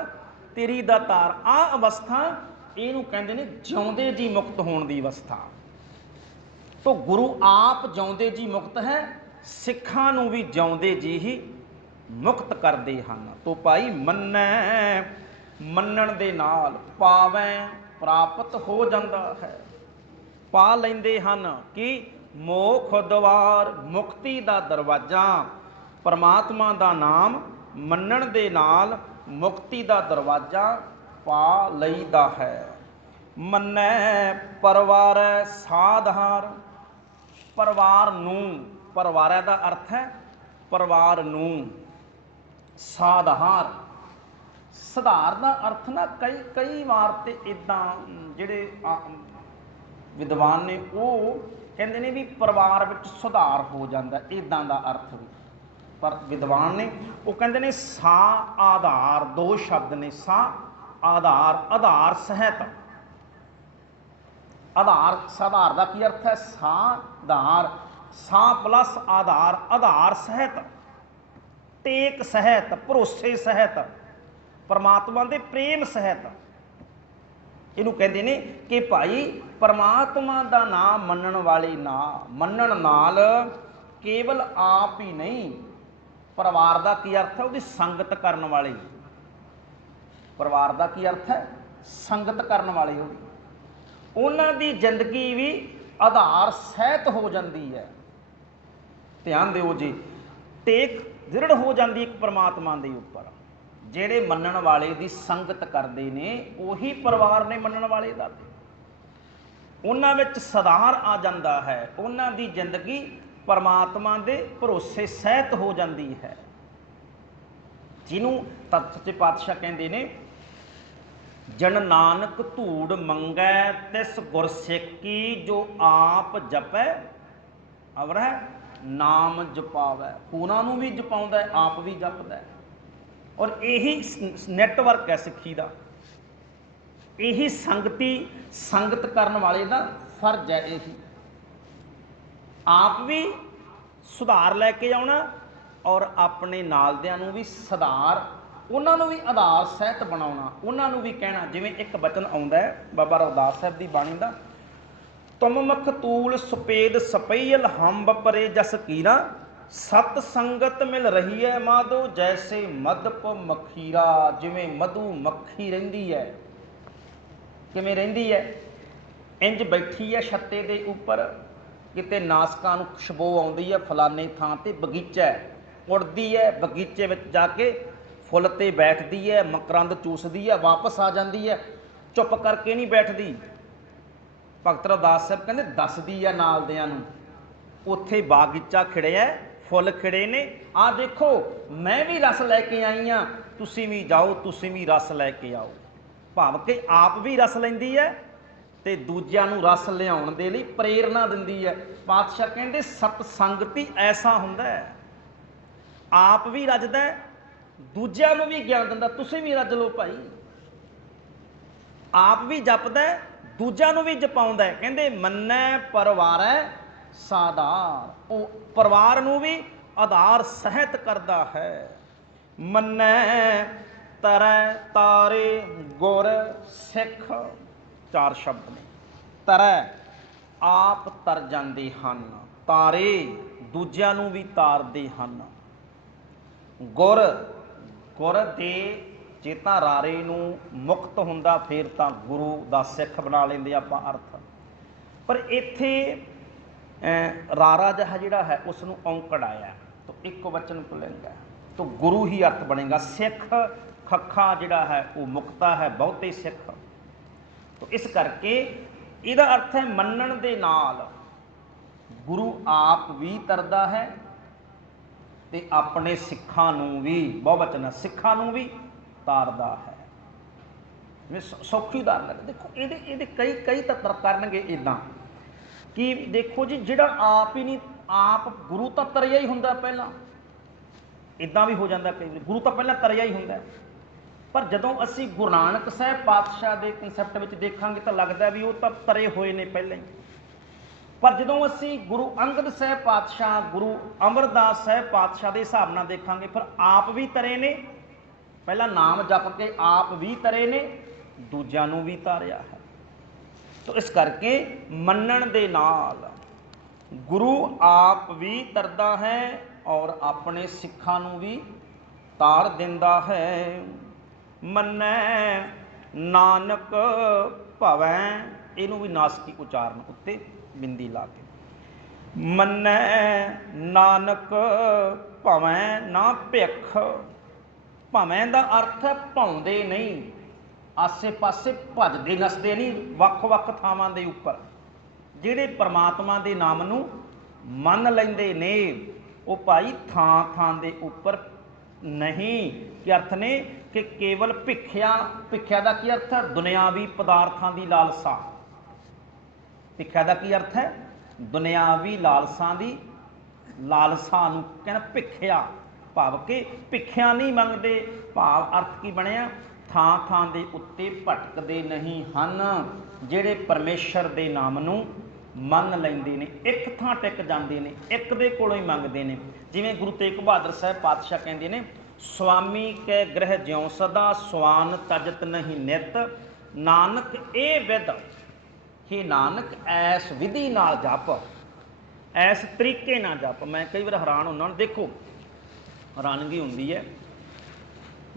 ਤੇਰੀ ਦਾਤਾਰ, ਆਹ ਅਵਸਥਾ ਇਹਨੂੰ ਕਹਿੰਦੇ ਨੇ ਜਿਉਂਦੇ ਜੀ ਮੁਕਤ ਹੋਣ ਦੀ ਅਵਸਥਾ। ਤੋ ਗੁਰੂ ਆਪ ਜਿਉਂਦੇ ਜੀ ਮੁਕਤ ਹੈ, ਸਿੱਖਾਂ ਨੂੰ ਵੀ ਜਿਉਂਦੇ ਜੀ ਹੀ ਮੁਕਤ ਕਰਦੇ ਹਨ। ਤੋ ਭਾਈ ਮੰਨੈ, ਮੰਨਣ ਦੇ ਨਾਲ ਪਾਵੈ ਪ੍ਰਾਪਤ ਹੋ ਜਾਂਦਾ ਹੈ, ਪਾ ਲੈਂਦੇ ਹਨ ਕਿ ਮੋਖ ਦੁਆਰ, ਮੁਕਤੀ ਦਾ ਦਰਵਾਜ਼ਾ। ਪਰਮਾਤਮਾ ਦਾ ਨਾਮ ਮੰਨਣ ਦੇ ਨਾਲ ਮੁਕਤੀ ਦਾ ਦਰਵਾਜ਼ਾ ਪਾ ਲਈਦਾ ਹੈ। ਮੰਨੈ ਪਰਵਾਰੈ ਸਾਧਾਰ, ਪਰਿਵਾਰ ਨੂੰ, ਪਰਿਵਾਰ ਦਾ ਅਰਥ ਹੈ ਪਰਿਵਾਰ ਨੂੰ, ਸਾਧਾਰ, ਸੁਧਾਰ ਦਾ ਅਰਥ ਨਾ ਕਈ ਵਾਰ ਤੇ ਇੱਦਾਂ ਜਿਹੜੇ ਵਿਦਵਾਨ ਨੇ ਉਹ ਕਹਿੰਦੇ ਨੇ ਵੀ ਪਰਿਵਾਰ ਵਿੱਚ ਸੁਧਾਰ ਹੋ ਜਾਂਦਾ, ਇੱਦਾਂ ਦਾ ਅਰਥ ਵੀ। ਪਰ ਵਿਦਵਾਨ ਨੇ ਉਹ ਕਹਿੰਦੇ ਨੇ ਸਾ ਆਧਾਰ, ਦੋ ਸ਼ਬਦ ਨੇ, ਸਾ ਆਧਾਰ, ਆਧਾਰ ਸਹਿਤ। ਆਧਾਰ, ਸਾਧਾਰ ਦਾ ਕੀ ਅਰਥ ਹੈ? ਸਾਧਾਰ, ਸਾ ਪਲੱਸ ਆਧਾਰ, ਆਧਾਰ ਸਹਿਤ, ਟੇਕ ਸਹਿਤ, ਭਰੋਸੇ ਸਹਿਤ, ਪਰਮਾਤਮਾ ਦੇ ਪ੍ਰੇਮ ਸਹਿਤ। ਇਹਨੂੰ ਕਹਿੰਦੇ ਨੇ ਕਿ ਭਾਈ ਪਰਮਾਤਮਾ ਦਾ ਨਾਮ ਮੰਨਣ ਵਾਲੇ ਨਾ ਮੰਨਣ ਨਾਲ ਕੇਵਲ ਆਪ ਹੀ ਨਹੀਂ, ਪਰਿਵਾਰ ਦਾ ਕੀ ਅਰਥ ਹੈ? ਉਹਦੀ ਸੰਗਤ ਕਰਨ ਵਾਲੇ। ਪਰਿਵਾਰ ਦਾ ਕੀ ਅਰਥ ਹੈ? ਸੰਗਤ ਕਰਨ ਵਾਲੇ। ਉਹਨਾਂ ਦੀ ਜ਼ਿੰਦਗੀ ਵੀ ਆਧਾਰ ਸਹਿਤ ਹੋ ਜਾਂਦੀ ਹੈ। ਧਿਆਨ ਦਿਓ ਜੀ, ਟੇਕ ਦ੍ਰਿੜ ਹੋ ਜਾਂਦੀ ਇੱਕ ਪਰਮਾਤਮਾ ਦੇ ਉੱਪਰ। ਜਿਹੜੇ ਮੰਨਣ ਵਾਲੇ ਦੀ ਸੰਗਤ ਕਰਦੇ ਨੇ ਉਹੀ ਪਰਿਵਾਰ ਨੇ ਮੰਨਣ ਵਾਲੇ ਦਾ, ਉਹਨਾਂ ਵਿੱਚ ਸੁਧਾਰ ਆ ਜਾਂਦਾ ਹੈ, ਉਹਨਾਂ ਦੀ ਜ਼ਿੰਦਗੀ ਪਰਮਾਤਮਾ ਦੇ ਭਰੋਸੇ ਸਹਿਤ ਹੋ ਜਾਂਦੀ ਹੈ। ਜਿਹਨੂੰ ਤਤ ਸੱਚੇ ਪਾਤਸ਼ਾਹ ਕਹਿੰਦੇ ਨੇ ਜਨ ਨਾਨਕ ਧੂੜ ਮੰਗੈ ਤਿਸ ਗੁਰਸਿੱਖੀ, ਜੋ ਆਪ ਜਪੈ ਅਵਰਹਿ ਨਾਮ ਜਪਾਵੈ। ਉਹਨਾਂ ਨੂੰ ਵੀ ਜਪਾਉਂਦਾ, ਆਪ ਵੀ ਜਪਦਾ। ਔਰ ਇਹੀ ਨੈਟਵਰਕ ਹੈ ਸਿੱਖੀ ਦਾ, ਇਹੀ ਸੰਗਤ ਕਰਨ ਵਾਲੇ ਦਾ ਫਰਜ਼ ਹੈ। ਇਹੀ ਆਪ ਵੀ ਸੁਧਾਰ ਲੈ ਕੇ ਆਉਣਾ ਔਰ ਆਪਣੇ ਨਾਲਦਿਆਂ ਨੂੰ ਵੀ ਸੁਧਾਰ, ਉਹਨਾਂ ਨੂੰ ਵੀ ਆਧਾਰ ਸਹਿਤ ਬਣਾਉਣਾ। ਉਹਨਾਂ ਨੂੰ ਵੀ ਕਹਿਣਾ, ਜਿਵੇਂ ਇੱਕ ਬਚਨ ਆਉਂਦਾ ਹੈ ਬਾਬਾ ਰਵਿਦਾਸ ਸਾਹਿਬ ਦੀ ਬਾਣੀ ਦਾ, ਤੁਮ ਮਖਤੂਲ ਸੁਪੇਦ ਸਪਈਲ ਹਮ ਬਪਰੇ ਜਸ ਕੀਰਾ, ਸਤ ਸੰਗਤ ਮਿਲ ਰਹੀ ਹੈ ਮਾਧੋ ਜੈਸੇ ਮਧਪ ਮਖੀਰਾ। ਜਿਵੇਂ ਮਧੂ ਮੱਖੀ ਰਹਿੰਦੀ ਹੈ, ਕਿਵੇਂ ਰਹਿੰਦੀ ਹੈ? ਇੰਜ ਬੈਠੀ ਹੈ ਛੱਤੇ ਦੇ ਉੱਪਰ, ਕਿਤੇ ਨਾਸਕਾਂ ਨੂੰ ਖੁਸ਼ਬੂ ਆਉਂਦੀ ਹੈ, ਫਲਾਣੇ ਥਾਂ ਤੇ ਬਗੀਚਾ ਹੈ, ਉੜਦੀ ਹੈ, ਬਗੀਚੇ ਵਿੱਚ ਜਾ ਕੇ ਫੁੱਲ ਤੇ ਬੈਠਦੀ ਹੈ, ਮਕਰੰਦ ਚੂਸਦੀ ਹੈ, ਵਾਪਸ ਆ ਜਾਂਦੀ ਹੈ, ਚੁੱਪ ਕਰਕੇ ਨਹੀਂ ਬੈਠਦੀ। ਭਗਤ ਰਵਿਦਾਸ ਸਾਹਿਬ ਕਹਿੰਦੇ ਦੱਸਦੀ ਹੈ ਨਾਲਦਿਆਂ ਨੂੰ, ਉੱਥੇ ਬਾਗੀਚਾ ਖਿੜਿਆ, ਫੁੱਲ ਖਿੜੇ ਨੇ, ਆਹ ਦੇਖੋ ਮੈਂ ਵੀ ਰਸ ਲੈ ਕੇ ਆਈ ਹਾਂ, ਤੁਸੀਂ ਵੀ ਜਾਓ, ਤੁਸੀਂ ਵੀ ਰਸ ਲੈ ਕੇ ਆਓ। ਭਾਵ ਕਿ ਆਪ ਵੀ ਰਸ ਲੈਂਦੀ ਹੈ ਤੇ ਦੂਜਿਆਂ ਨੂੰ ਰਸ ਲਿਆਉਣ ਦੇ ਲਈ ਪ੍ਰੇਰਨਾ ਦਿੰਦੀ ਹੈ। ਪਾਤਸ਼ਾਹ ਕਹਿੰਦੇ ਸਤ ਸੰਗਤੀ ਐਸਾ ਹੁੰਦਾ ਹੈ, ਆਪ ਵੀ ਰੱਜਦਾ, ਦੂਜਿਆਂ ਨੂੰ ਵੀ ਗਿਆਨ ਦਿੰਦਾ। ਤੁਸੀਂ ਵੀ ਰੱਜ ਲਓ ਭਾਈ। ਆਪ ਵੀ ਜਪਦਾ, ਦੂਜਿਆਂ ਨੂੰ ਵੀ ਜਪਾਉਂਦਾ। ਕਹਿੰਦੇ ਮੰਨੈ ਪਰਵਾਰੈ ਸਾਧਾਰ। ਉਹ ਪਰਿਵਾਰ ਨੂੰ ਵੀ ਆਧਾਰ ਸਹਿਤ ਕਰਦਾ ਹੈ। ਮੰਨੈ ਤਰੈ ਤਾਰੇ ਗੁਰ ਸਿੱਖ, ਚਾਰ ਸ਼ਬਦ ਨੇ। ਤਰੈ ਆਪ ਤਰ ਜਾਂਦੇ ਹਨ, ਤਾਰੇ ਦੂਜਿਆਂ ਨੂੰ ਵੀ ਤਾਰਦੇ ਹਨ। ਗੁਰ, ਗੁਰ ਦੇ ਜੇ ਤਾਂ ਰਾਰੇ ਨੂੰ ਮੁਕਤ ਹੁੰਦਾ ਫਿਰ ਤਾਂ ਗੁਰੂ ਦਾ ਸਿੱਖ ਬਣਾ ਲੈਂਦੇ ਆਪਾਂ ਅਰਥ। ਪਰ ਇੱਥੇ ਰਾਰਾ ਜਿਹਾ ਜਿਹੜਾ ਹੈ ਉਸ ਨੂੰ ਔਂਕੜ ਆਇਆ, ਤਾਂ ਇੱਕ ਵਚਨ ਪੁਲਿੰਗ ਹੈ, ਤਾਂ ਗੁਰੂ ਹੀ ਅਰਥ ਬਣੇਗਾ। ਸਿੱਖ ਖੱਖਾ ਜਿਹੜਾ ਹੈ ਉਹ ਮੁਕਤਾ ਹੈ, ਬਹੁਤੇ ਸਿੱਖ। ਤਾਂ ਇਸ ਕਰਕੇ ਇਹਦਾ ਅਰਥ ਹੈ ਮੰਨਣ ਦੇ ਨਾਲ ਗੁਰੂ ਆਪ ਵੀ ਤਰਦਾ ਹੈ ਤੇ ਆਪਣੇ ਸਿੱਖਾਂ ਨੂੰ ਵੀ, ਬਹੁਵਚਨ ਸਿੱਖਾਂ ਨੂੰ ਵੀ ਤਾਰਦਾ ਹੈ। ਜਿਵੇਂ ਸੌਖੀ ਉਦਾਹਰਨ ਹੈ, ਦੇਖੋ ਇਹਦੇ ਕਈ ਤੱਤ ਕਰਨਗੇ ਇੱਦਾਂ ਕਿ ਦੇਖੋ ਜੀ, ਜਿਹੜਾ ਆਪ ਹੀ ਨਹੀਂ, ਆਪ ਗੁਰੂ ਤਾਂ ਤਰਿਆ ਹੀ ਹੁੰਦਾ ਪਹਿਲਾਂ। ਇੱਦਾਂ ਵੀ ਹੋ ਜਾਂਦਾ ਕਈ ਵਾਰੀ, ਗੁਰੂ ਤਾਂ ਪਹਿਲਾਂ ਤਰਿਆ ਹੀ ਹੁੰਦਾ। ਪਰ ਜਦੋਂ ਅਸੀਂ ਗੁਰੂ ਨਾਨਕ ਸਾਹਿਬ ਪਾਤਸ਼ਾਹ ਦੇ ਕਨਸੈਪਟ ਵਿੱਚ ਦੇਖਾਂਗੇ ਤਾਂ ਲੱਗਦਾ ਵੀ ਉਹ ਤਾਂ ਤਰੇ ਹੋਏ ਨੇ ਪਹਿਲਾਂ ਹੀ। ਪਰ ਜਦੋਂ ਅਸੀਂ ਗੁਰੂ ਅੰਗਦ ਸਾਹਿਬ ਪਾਤਸ਼ਾਹ, ਗੁਰੂ ਅਮਰਦਾਸ ਸਾਹਿਬ ਪਾਤਸ਼ਾਹ ਦੇ ਹਿਸਾਬ ਨਾਲ ਦੇਖਾਂਗੇ, ਫਿਰ ਆਪ ਵੀ ਤਰੇ ਨੇ, ਪਹਿਲਾਂ ਨਾਮ ਜਪ ਕੇ ਆਪ ਵੀ ਤਰੇ ਨੇ, ਦੂਜਿਆਂ ਨੂੰ ਵੀ ਤਾਰਿਆ ਹੈ। ਤਾਂ ਇਸ ਕਰਕੇ ਮੰਨਣ ਦੇ ਨਾਲ ਗੁਰੂ ਆਪ ਵੀ ਤਰਦਾ ਹੈ ਔਰ ਆਪਣੇ ਸਿੱਖਾਂ ਨੂੰ ਵੀ ਤਾਰ ਦਿੰਦਾ ਹੈ। ਮੰਨੈ ਨਾਨਕ ਭਵੈ, ਇਹਨੂੰ ਵੀ ਨਾਸਕੀ ਉਚਾਰਨ ਉੱਤੇ ਬਿੰਦੀ ਲਾ ਕੇ, ਮੰਨੈ ਨਾਨਕ ਭਵੈ ਨਾ ਭਿਖ। ਭਵੇਂ ਦਾ ਅਰਥ ਹੈ ਭੌਂਦੇ ਨਹੀਂ, ਆਸੇ ਪਾਸੇ ਭੱਜਦੇ ਨੱਸਦੇ ਨਹੀਂ, ਵੱਖ ਵੱਖ ਥਾਵਾਂ ਦੇ ਉੱਪਰ। ਜਿਹੜੇ ਪਰਮਾਤਮਾ ਦੇ ਨਾਮ ਨੂੰ ਮੰਨ ਲੈਂਦੇ ਨੇ ਉਹ ਭਾਈ ਥਾਂ ਥਾਂ ਦੇ ਉੱਪਰ ਨਹੀਂ। ਕੀ ਅਰਥ ਨੇ ਕਿ ਕੇਵਲ ਭਿੱਖਿਆ, ਭਿੱਖਿਆ ਦਾ ਕੀ ਅਰਥ ਹੈ? ਦੁਨਿਆਵੀ ਪਦਾਰਥਾਂ ਦੀ ਲਾਲਸਾ। ਭਿੱਖਿਆ ਦਾ ਕੀ ਅਰਥ ਹੈ? ਦੁਨਿਆਵੀ ਲਾਲਸਾ ਦੀ ਲਾਲਸਾ ਨੂੰ ਕਹਿੰਦਾ ਭਿੱਖਿਆ, ਭਾਵ ਕਿ ਭਿੱਖਿਆ ਨਹੀਂ ਮੰਗਦੇ। ਭਾਵ ਅਰਥ ਕੀ ਬਣਿਆ? ਥਾਂ ਥਾਂ ਦੇ ਉੱਤੇ ਭਟਕਦੇ ਨਹੀਂ ਹਨ, ਜਿਹੜੇ ਪਰਮੇਸ਼ਰ ਦੇ ਨਾਮ ਨੂੰ ਮੰਨ ਲੈਂਦੇ ਨੇ, ਇੱਕ ਥਾਂ ਟਿਕ ਜਾਂਦੇ ਨੇ, ਇੱਕ ਦੇ ਕੋਲੋਂ ਹੀ ਮੰਗਦੇ ਨੇ। ਜਿਵੇਂ ਗੁਰੂ ਤੇਗ ਬਹਾਦਰ ਸਾਹਿਬ ਪਾਤਸ਼ਾਹ ਕਹਿੰਦੇ ਨੇ, ਸੁਆਮੀ ਕੈ ਗ੍ਰਹਿ ਜਿਉ ਸਦਾ, ਸਵਾਨ ਤਜਤ ਨਹੀਂ ਨਿਤ, ਨਾਨਕ ਇਹ ਵਿਦ। हे ਨਾਨਕ ਐਸ ਵਿਧੀ ਨਾਲ ਜਪ, ਐਸ ਤਰੀਕੇ ਨਾਲ ਜਪ। ਮੈਂ ਕਈ ਵਾਰ ਹੈਰਾਨ ਹੁੰਦਾ, ਦੇਖੋ ਹੈਰਾਨਗੀ ਹੁੰਦੀ ਹੈ,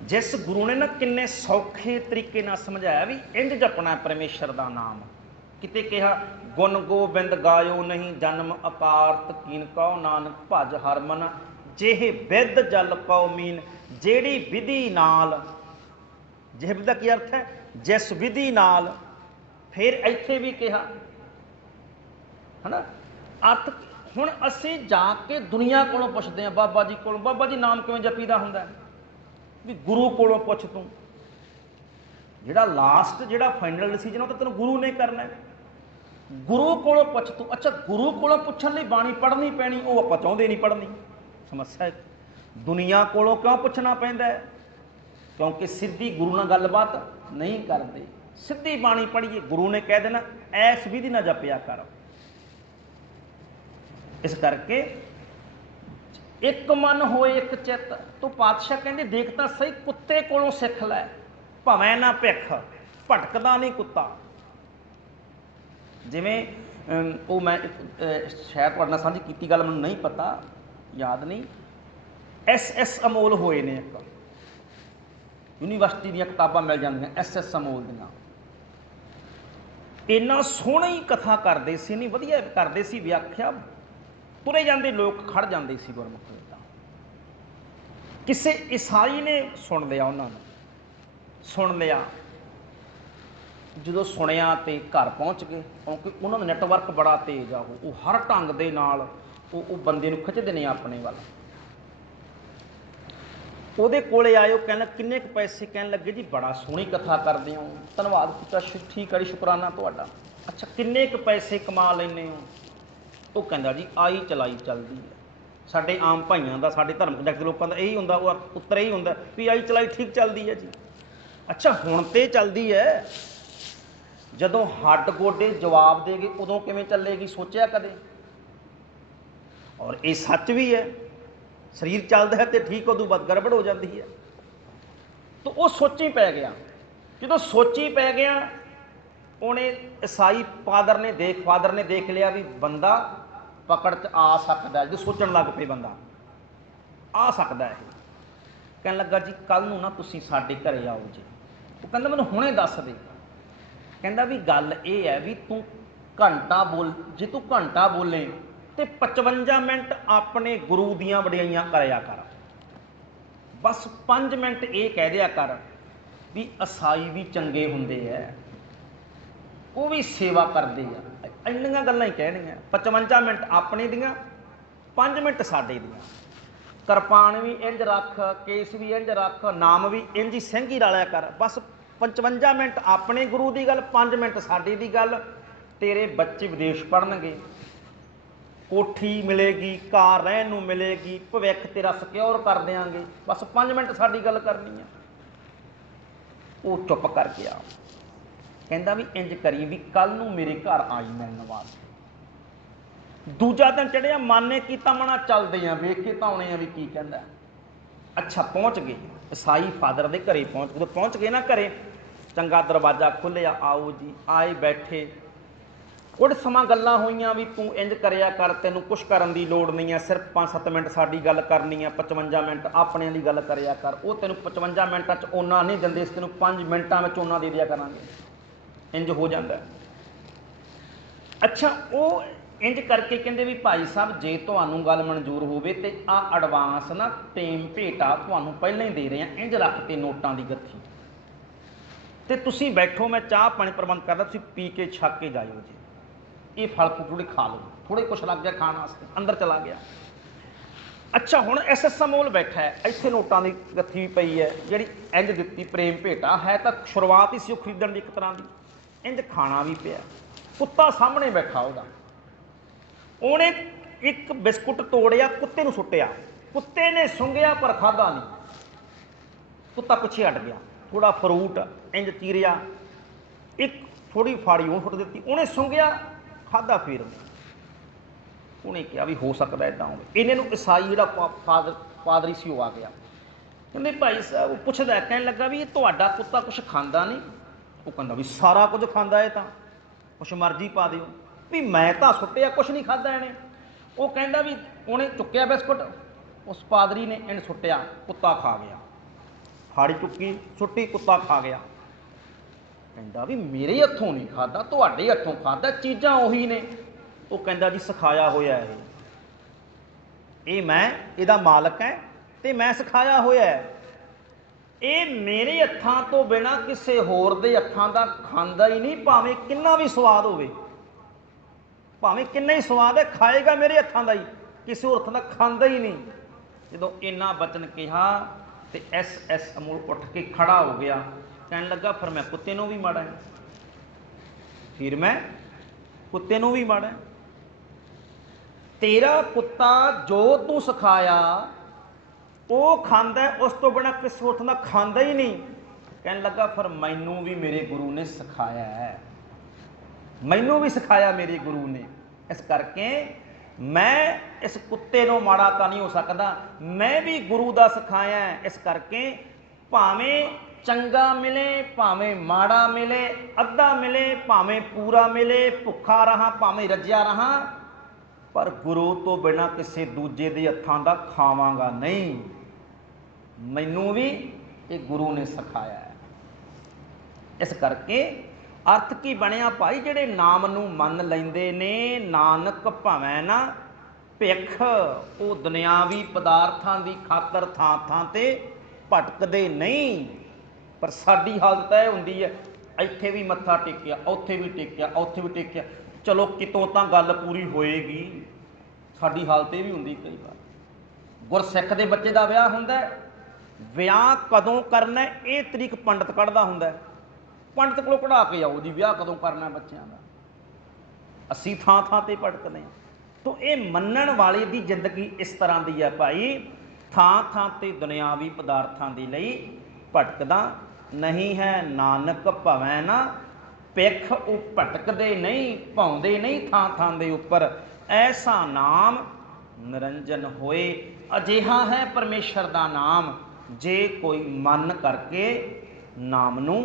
ਜਿਸ ਗੁਰੂ ਨੇ ਨਾ ਕਿੰਨੇ ਸੌਖੇ ਤਰੀਕੇ ਨਾਲ ਸਮਝਾਇਆ ਵੀ ਇੰਝ ਜਪਣਾ ਪਰਮੇਸ਼ਰ ਦਾ ਨਾਮ। ਕਿਤੇ ਕਿਹਾ ਗੁਣ ਗੋਬਿੰਦ ਗਾਇਓ ਨਹੀਂ, ਜਨਮ ਅਕਾਰਤ ਕੀਨ ਕਉ, ਨਾਨਕ ਭਜ ਹਰਮਨ ਜਿਹੇ ਵਿਦ ਜਲ ਕਉ ਮੀਨ। ਜਿਹੜੀ ਵਿਧੀ ਨਾਲ, ਜਿਹੇ ਵਿਧੀ ਦਾ ਕੀ ਅਰਥ ਹੈ? ਜਿਸ ਵਿਧੀ ਨਾਲ। ਫਿਰ ਇੱਥੇ ਵੀ ਕਿਹਾ ਹੈ ਨਾ ਅਰਥ। ਹੁਣ ਅਸੀਂ ਜਾ ਕੇ ਦੁਨੀਆ ਕੋਲੋਂ ਪੁੱਛਦੇ ਹਾਂ, ਬਾਬਾ ਜੀ ਕੋਲੋਂ, ਬਾਬਾ ਜੀ ਨਾਮ ਕਿਵੇਂ ਜਪੀਦਾ ਹੁੰਦਾ? ਵੀ ਗੁਰੂ ਕੋਲੋਂ ਪੁੱਛ ਤੂੰ। ਜਿਹੜਾ ਲਾਸਟ, ਜਿਹੜਾ ਫਾਈਨਲ ਡਿਸੀਜਨ ਉਹ ਤਾਂ ਤੈਨੂੰ ਗੁਰੂ ਨੇ ਕਰਨਾ। ਗੁਰੂ ਕੋਲੋਂ ਪੁੱਛ ਤੂੰ। ਅੱਛਾ, ਗੁਰੂ ਕੋਲੋਂ ਪੁੱਛਣ ਲਈ ਬਾਣੀ ਪੜ੍ਹਨੀ ਪੈਣੀ, ਉਹ ਆਪਾਂ ਚਾਹੁੰਦੇ ਨਹੀਂ ਪੜ੍ਹਨੀ। ਸਮੱਸਿਆ ਦੁਨੀਆ ਕੋਲੋਂ ਕਿਉਂ ਪੁੱਛਣਾ ਪੈਂਦਾ ਹੈ? ਕਿਉਂਕਿ ਸਿੱਧੀ ਗੁਰੂ ਨਾਲ ਗੱਲਬਾਤ ਨਹੀਂ ਕਰਦੇ। ਸਿੱਧੀ ਬਾਣੀ ਪੜ੍ਹੀਏ, ਗੁਰੂ ਨੇ ਕਹਿ ਦੇਣਾ ਐਸ ਵਿਧੀ ਨਾਲ ਜਪਿਆ ਕਰ। ਇਸ ਕਰਕੇ ਇੱਕ ਮਨ ਹੋਏ ਇੱਕ ਚਿੱਤ। ਤੂੰ ਪਾਤਸ਼ਾਹ ਕਹਿੰਦੇ ਦੇਖ ਤਾਂ ਸਹੀ, ਕੁੱਤੇ ਕੋਲੋਂ ਸਿੱਖ ਲੈ, ਭਵੇਂ ਨਾ ਭਿੱਖ, ਭਟਕਦਾ ਨਹੀਂ ਕੁੱਤਾ। ਜਿਵੇਂ ਉਹ ਮੈਂ ਸ਼ਾਇਦ ਤੁਹਾਡੇ ਨਾਲ ਸਾਂਝੀ ਕੀਤੀ ਗੱਲ, ਮੈਨੂੰ ਨਹੀਂ ਪਤਾ, ਯਾਦ ਨਹੀਂ। SS ਅਮੋਲ ਹੋਏ ਨੇ, ਇੱਕ ਯੂਨੀਵਰਸਿਟੀ ਦੀਆਂ ਕਿਤਾਬਾਂ ਮਿਲ ਜਾਂਦੀਆਂ SS ਅਮੋਲ ਦੀਆਂ। ਇੰਨਾ ਸੋਹਣੀ ਕਥਾ ਕਰਦੇ ਸੀ, ਨਹੀਂ ਵਧੀਆ ਕਰਦੇ ਸੀ ਵਿਆਖਿਆ। ਤੁਰੇ ਜਾਂਦੇ ਲੋਕ ਖੜ ਜਾਂਦੇ ਸੀ ਗੁਰਮੁਖ ਦਾ। ਕਿਸੇ ਈਸਾਈ ਨੇ ਸੁਣ ਲਿਆ, ਉਹਨਾਂ ਨੂੰ ਸੁਣ ਲਿਆ। ਜਦੋਂ ਸੁਣਿਆ ਤੇ ਘਰ ਪਹੁੰਚ ਗਏ, ਕਿਉਂਕਿ ਉਹਨਾਂ ਦਾ ਨੈਟਵਰਕ ਬੜਾ ਤੇਜ਼ ਆ। ਉਹ ਹਰ ਢੰਗ ਦੇ ਨਾਲ ਉਹ ਬੰਦੇ ਨੂੰ ਖਿੱਚਦੇ ਨੇ ਆਪਣੇ ਵੱਲ। ਉਹਦੇ ਕੋਲੇ ਆਏ, ਉਹ ਕਹਿਣ ਕਿੰਨੇ ਕੁ ਪੈਸੇ? ਕਹਿਣ ਲੱਗੇ ਜੀ ਬੜਾ ਸੋਹਣੀ ਕਥਾ ਕਰਦੇ ਹੋ, ਧੰਨਵਾਦ ਕੀਤਾ, ਠੀਕ ਹੈ ਜੀ, ਸ਼ੁਕਰਾਨਾ ਤੁਹਾਡਾ। ਅੱਛਾ, ਕਿੰਨੇ ਕੁ ਪੈਸੇ ਕਮਾ ਲੈਂਦੇ ਹੋ? ਉਹ ਕਹਿੰਦਾ ਜੀ ਆਈ ਚਲਾਈ ਚੱਲਦੀ ਹੈ। ਸਾਡੇ ਆਮ ਭਾਈਆਂ ਦਾ, ਸਾਡੇ ਧਰਮ ਕੰਟੈਕਟ ਦੇ ਲੋਕਾਂ ਦਾ ਇਹੀ ਹੁੰਦਾ, ਉਹ ਉੱਤਰ ਇਹੀ ਹੁੰਦਾ ਵੀ ਆਈ ਚਲਾਈ ਠੀਕ ਚੱਲਦੀ ਹੈ ਜੀ। ਅੱਛਾ ਹੁਣ ਤੇ ਚੱਲਦੀ ਹੈ, ਜਦੋਂ ਹੱਡ ਗੋਡੇ ਜਵਾਬ ਦੇ ਗਏ ਉਦੋਂ ਕਿਵੇਂ ਚੱਲੇਗੀ, ਸੋਚਿਆ ਕਦੇ? ਔਰ ਇਹ ਸੱਚ ਵੀ ਹੈ, ਸਰੀਰ ਚੱਲਦਾ ਹੈ ਤੇ ਠੀਕ, ਉਦੋਂ ਬਾਅਦ ਗੜਬੜ ਹੋ ਜਾਂਦੀ ਹੈ। ਤਾਂ ਉਹ ਸੋਚੀ ਪੈ ਗਿਆ। ਜਦੋਂ ਸੋਚੀ ਪੈ ਗਿਆ, ਉਹਨੇ ਈਸਾਈ ਫਾਦਰ ਨੇ ਦੇਖ ਲਿਆ ਵੀ ਬੰਦਾ ਪਕੜ 'ਚ ਆ ਸਕਦਾ, ਜਦੋਂ ਸੋਚਣ ਲੱਗ ਪਏ ਬੰਦਾ ਆ ਸਕਦਾ ਹੈ। ਕਹਿਣ ਲੱਗਾ ਜੀ ਕੱਲ੍ਹ ਨੂੰ ਨਾ ਤੁਸੀਂ ਸਾਡੇ ਘਰੇ ਆਓ ਜੀ। ਉਹ ਕਹਿੰਦਾ ਮੈਨੂੰ ਹੁਣੇ ਦੱਸ ਦੇ। ਕਹਿੰਦਾ ਵੀ ਗੱਲ ਇਹ ਹੈ ਵੀ ਤੂੰ ਘੰਟਾ ਬੋਲ, ਜੇ ਤੂੰ ਘੰਟਾ ਬੋਲੇ ਤੇ 55 ਮਿੰਟ ਆਪਣੇ ਗੁਰੂ ਦੀਆਂ ਵਡਿਆਈਆਂ ਕਰਿਆ ਕਰ। ਬਸ 5 ਮਿੰਟ ਇਹ ਕਹਿ ਦਿਆ ਕਰ ਵੀ ਈਸਾਈ ਵੀ ਚੰਗੇ ਹੁੰਦੇ ਐ, ਉਹ ਵੀ ਸੇਵਾ ਕਰਦੇ ਆ। ਇੰਨੀਆਂ ਗੱਲਾਂ ਹੀ ਕਹਿਣੀਆਂ। 55 ਮਿੰਟ ਆਪਣੇ ਦੀਆਂ, 5 ਮਿੰਟ ਸਾਡੇ ਦੀਆਂ। ਕਿਰਪਾਨ ਵੀ ਇੰਝ ਰੱਖ, ਕੇਸ ਵੀ ਇੰਝ ਰੱਖ, ਨਾਮ ਵੀ ਇੰਝ ਹੀ ਸਿੰਘ ਹੀ ਰਲਿਆ ਕਰ। ਬਸ 55 ਮਿੰਟ ਆਪਣੇ ਗੁਰੂ ਦੀ ਗੱਲ, 5 ਮਿੰਟ ਸਾਡੀ ਦੀ ਗੱਲ। ਤੇਰੇ ਬੱਚੇ ਵਿਦੇਸ਼ ਪੜ੍ਹਨਗੇ, ਕੋਠੀ ਮਿਲੇਗੀ, ਕਾਰ ਰਹਿਣ ਨੂੰ ਮਿਲੇਗੀ, ਭਵਿੱਖ ਤੇਰਾ ਸਿਕਿਉਰ ਕਰ ਦਿਆਂਗੇ। ਬਸ 5 ਮਿੰਟ ਸਾਡੀ ਗੱਲ ਕਰਨੀ ਆ। ਉਹ ਚੁੱਪ ਕਰ ਗਿਆ। ਕਹਿੰਦਾ ਵੀ ਇੰਝ ਕਰੀ ਵੀ ਕੱਲ ਨੂੰ ਮੇਰੇ ਘਰ ਆਈ ਮਿਲਣ ਵਾਸਤੇ। ਦੂਜਾ ਦਿਨ ਚੜਿਆ, ਮਨ ਨੇ ਕੀਤਾ ਮਨਾ ਚੱਲਦੇ ਆ, ਵੇਖ ਕੇ ਤਾਂ ਆਉਣੇ ਆ ਵੀ ਕੀ ਕਹਿੰਦਾ। ਅੱਛਾ ਪਹੁੰਚ ਗਏ ਈਸਾਈ ਫਾਦਰ ਦੇ ਘਰੇ। ਜਦੋਂ ਪਹੁੰਚ ਗਏ ਨਾ ਘਰੇ, ਚੰਗਾ ਦਰਵਾਜ਼ਾ ਖੁੱਲ੍ਹਿਆ, ਆਓ ਜੀ। ਆਏ ਬੈਠੇ, ਕੁਝ ਸਮਾਂ ਗੱਲਾਂ ਹੋਈਆਂ ਵੀ ਤੂੰ ਇੰਝ ਕਰਿਆ ਕਰ, ਤੈਨੂੰ ਕੁਛ ਕਰਨ ਦੀ ਲੋੜ ਨਹੀਂ ਹੈ, ਸਿਰਫ 5-7 ਮਿੰਟ ਸਾਡੀ ਗੱਲ ਕਰਨੀ ਹੈ, 55 ਮਿੰਟ ਆਪਣਿਆਂ ਦੀ ਗੱਲ ਕਰਿਆ ਕਰ। ਉਹ ਤੈਨੂੰ 55 ਮਿੰਟਾਂ 'ਚ ਓਨਾ ਨਹੀਂ ਦਿੰਦੇ, ਤੈਨੂੰ 5 ਮਿੰਟਾਂ ਵਿੱਚ ਓਨਾ ਦੇ ਦਿਆ ਕਰਾਂਗੇ। ਇੰਝ ਹੋ ਜਾਂਦਾ। ਅੱਛਾ ਉਹ ਇੰਝ ਕਰਕੇ ਕਹਿੰਦੇ ਵੀ ਭਾਈ ਸਾਹਿਬ ਜੇ ਤੁਹਾਨੂੰ ਗੱਲ ਮਨਜ਼ੂਰ ਹੋਵੇ ਤੇ ਆਹ ਐਡਵਾਂਸ ਨਾ ਟੀਮ ਭੇਟਾ ਤੁਹਾਨੂੰ ਪਹਿਲਾਂ ਹੀ ਦੇ ਰਹੇ ਹਾਂ, ਇੰਝ ਰੱਖ ਤੇ ਨੋਟਾਂ ਦੀ ਗੱਥੀ, ਤੇ ਤੁਸੀਂ ਬੈਠੋ, ਮੈਂ ਚਾਹ ਪਾਣੀ ਪ੍ਰਬੰਧ ਕਰਦਾ, ਤੁਸੀਂ ਪੀ ਕੇ ਛੱਕ ਕੇ ਜਾਇਓ ਜੀ। ਇਹ ਫਲ ਫਰੂਟ ਥੋੜ੍ਹੇ ਖਾ ਲਓ। ਥੋੜ੍ਹੇ ਕੁਛ ਲੱਗ ਗਿਆ ਖਾਣ ਵਾਸਤੇ, ਅੰਦਰ ਚਲਾ ਗਿਆ। ਅੱਛਾ ਹੁਣ ਐਸ ਅਮੋਲ ਬੈਠਾ ਹੈ, ਇੱਥੇ ਨੋਟਾਂ ਦੀ ਗੱਥੀ ਵੀ ਪਈ ਹੈ, ਜਿਹੜੀ ਇੰਝ ਦਿੱਤੀ ਪ੍ਰੇਮ ਭੇਟਾ ਹੈ, ਤਾਂ ਸ਼ੁਰੂਆਤ ਹੀ ਸੀ ਉਹ ਖਰੀਦਣ ਦੀ ਇੱਕ ਤਰ੍ਹਾਂ ਦੀ। ਇੰਝ ਖਾਣਾ ਵੀ ਪਿਆ, ਕੁੱਤਾ ਸਾਹਮਣੇ ਬੈਠਾ ਉਹਦਾ। ਉਹਨੇ ਇੱਕ ਬਿਸਕੁਟ ਤੋੜਿਆ, ਕੁੱਤੇ ਨੂੰ ਸੁੱਟਿਆ, ਕੁੱਤੇ ਨੇ ਸੁੰਘਿਆ ਪਰ ਖਾਧਾ ਨਹੀਂ। ਕੁੱਤਾ ਪਿੱਛੇ ਹਟ ਗਿਆ। ਥੋੜਾ ਫਰੂਟ ਇੰਝ ਚੀਰਿਆ, ਇੱਕ ਥੋੜੀ ਫਾੜੀ ਉਹਨੂੰ ਸੁੱਟ ਦਿੱਤੀ, ਉਹਨੇ ਸੁੰਘਿਆ, ਖਾਧਾ। ਫਿਰ ਉਹਨੇ ਕਿਹਾ ਵੀ ਹੋ ਸਕਦਾ ਇੱਦਾਂ ਹੋਵੇ। ਇਹਨੇ ਨੂੰ ਈਸਾਈ ਜਿਹੜਾ ਪਾਦਰੀ ਸੀ ਉਹ ਆ ਗਿਆ। ਕਹਿੰਦੇ ਭਾਈ ਸਾਹਿਬ, ਉਹ ਪੁੱਛਦਾ, ਕਹਿਣ ਲੱਗਾ ਵੀ ਇਹ ਤੁਹਾਡਾ ਕੁੱਤਾ ਕੁਛ ਖਾਂਦਾ ਨਹੀਂ? ਉਹ ਕਹਿੰਦਾ ਵੀ ਸਾਰਾ ਕੁਝ ਖਾਂਦਾ ਹੈ, ਤਾਂ ਕੁਛ ਮਰਜ਼ੀ ਪਾ ਦਿਓ। ਵੀ ਮੈਂ ਤਾਂ ਸੁੱਟਿਆ, ਕੁਛ ਨਹੀਂ ਖਾਧਾ ਇਹਨੇ। ਉਹ ਕਹਿੰਦਾ ਵੀ ਉਹਨੇ ਚੁੱਕਿਆ ਬਿਸਕੁਟ, ਉਸ ਪਾਦਰੀ ਨੇ ਇਹਨੇ ਸੁੱਟਿਆ, ਕੁੱਤਾ ਖਾ ਗਿਆ। ਫਾੜੀ ਚੁੱਕੀ, ਸੁੱਟੀ, ਕੁੱਤਾ ਖਾ ਗਿਆ। ਕਹਿੰਦਾ ਵੀ ਮੇਰੇ ਹੱਥੋਂ ਨਹੀਂ ਖਾਧਾ, ਤੁਹਾਡੇ ਹੱਥੋਂ ਖਾਧਾ, ਚੀਜ਼ਾਂ ਉਹੀ ਨੇ। ਉਹ ਕਹਿੰਦਾ ਜੀ ਸਿਖਾਇਆ ਹੋਇਆ ਇਹ ਮੈਂ ਇਹਦਾ ਮਾਲਕ ਹੈ ਤੇ ਮੈਂ ਸਿਖਾਇਆ ਹੋਇਆ। ਇਹ ਮੇਰੇ ਹੱਥਾਂ ਤੋਂ ਬਿਨਾਂ ਕਿਸੇ ਹੋਰ ਦੇ ਹੱਥਾਂ ਦਾ ਖਾਂਦਾ ਹੀ ਨਹੀਂ, ਭਾਵੇਂ ਕਿੰਨਾ ਵੀ ਸਵਾਦ ਹੋਵੇ, ਭਾਵੇਂ ਕਿੰਨਾ ਹੀ ਸਵਾਦ ਹੈ, ਖਾਏਗਾ ਮੇਰੇ ਹੱਥਾਂ ਦਾ ਹੀ, ਕਿਸੇ ਹੋਰ ਹੱਥਾਂ ਦਾ ਖਾਂਦਾ ਹੀ ਨਹੀਂ। ਜਦੋਂ ਇੰਨਾ ਬਚਨ ਕਿਹਾ ਤੇ ਐਸ ਅਮੋਲ ਉੱਠ ਕੇ ਖੜਾ ਹੋ ਗਿਆ। ਕਹਿਣ ਲੱਗਾ ਫਿਰ ਮੈਂ ਕੁੱਤੇ ਨੂੰ ਵੀ ਮਾੜਾ, ਫਿਰ ਮੈਂ ਕੁੱਤੇ ਨੂੰ ਵੀ ਮਾੜਾ। ਤੇਰਾ ਕੁੱਤਾ ਜੋ ਤੂੰ ਸਿਖਾਇਆ ਉਹ ਖਾਂਦਾ, ਉਸ ਤੋਂ ਬਿਨਾਂ ਕਿਸੇ ਹੋਰ ਦਾ ਖਾਂਦਾ ਹੀ ਨਹੀਂ। ਕਹਿਣ ਲੱਗਾ ਫਿਰ ਮੈਨੂੰ ਵੀ ਮੇਰੇ ਗੁਰੂ ਨੇ ਸਿਖਾਇਆ ਹੈ, ਮੈਨੂੰ ਵੀ ਸਿਖਾਇਆ ਮੇਰੇ ਗੁਰੂ ਨੇ, ਇਸ ਕਰਕੇ ਮੈਂ ਇਸ ਕੁੱਤੇ ਨੂੰ ਮਾੜਾ ਤਾਂ ਨਹੀਂ ਹੋ ਸਕਦਾ, ਮੈਂ ਵੀ ਗੁਰੂ ਦਾ ਸਿਖਾਇਆ। ਇਸ ਕਰਕੇ ਭਾਵੇਂ ਚੰਗਾ ਮਿਲੇ, ਭਾਵੇਂ ਮਾੜਾ ਮਿਲੇ, ਅੱਧਾ ਮਿਲੇ, ਭਾਵੇਂ ਪੂਰਾ ਮਿਲੇ, ਭੁੱਖਾ ਰਹਾ, ਭਾਵੇਂ ਰੱਜਿਆ ਰਹਾ, ਪਰ ਗੁਰੂ ਤੋਂ ਬਿਨਾਂ ਕਿਸੇ ਦੂਜੇ ਦੇ ਹੱਥਾਂ ਦਾ ਖਾਵਾਂਗਾ ਨਹੀਂ। ਮੈਨੂੰ ਵੀ ਇਹ ਗੁਰੂ ਨੇ ਸਿਖਾਇਆ ਹੈ। ਇਸ ਕਰਕੇ ਅਰਥ ਕੀ ਬਣਿਆ ਭਾਈ, ਜਿਹੜੇ ਨਾਮ ਨੂੰ ਮੰਨ ਲੈਂਦੇ ਨੇ, ਨਾਨਕ ਭਾਵੇਂ ਨਾ ਭਿੱਖ, ਉਹ ਦੁਨਿਆਵੀ ਪਦਾਰਥਾਂ ਦੀ ਖਾਤਰ ਥਾਂ ਥਾਂ ਤੇ ਭਟਕਦੇ ਨਹੀਂ। ਪਰ ਸਾਡੀ ਹਾਲਤ ਇਹ ਹੁੰਦੀ ਹੈ, ਇੱਥੇ ਵੀ ਮੱਥਾ ਟੇਕਿਆ, ਉੱਥੇ ਵੀ ਟੇਕਿਆ, ਉੱਥੇ ਵੀ ਟੇਕਿਆ, ਚਲੋ ਕਿਤੋਂ ਤਾਂ ਗੱਲ ਪੂਰੀ ਹੋਏਗੀ। ਸਾਡੀ ਹਾਲਤ ਇਹ ਵੀ ਹੁੰਦੀ ਕਈ ਵਾਰ। ਗੁਰਸਿੱਖ ਦੇ ਬੱਚੇ ਦਾ ਵਿਆਹ ਹੁੰਦਾ, ਵਿਆਹ ਕਦੋਂ ਕਰਨਾ ਇਹ ਤਰੀਕ ਪੰਡਤ ਕੱਢਦਾ ਹੁੰਦਾ। ਪੰਡਤ ਕੋਲੋਂ ਕਢਾ ਕੇ ਆਓ ਜੀ ਵਿਆਹ ਕਦੋਂ ਕਰਨਾ ਬੱਚਿਆਂ ਦਾ। ਅਸੀਂ ਥਾਂ ਥਾਂ ਤੇ ਭਟਕਦੇ ਹਾਂ। तो ये मनण वाले दी जिंदगी इस तरह दी है भाई, थां थां ते दुनियावी पदार्थां दे लई भटकदा नहीं है। नानक भवै ना पिख, वो भटकदे नहीं, भाउंदे नहीं थां थां दे उपर, ऐसा नाम निरंजन होए। अजिहा है परमेश्वर दा नाम, जे कोई मन करके नाम नू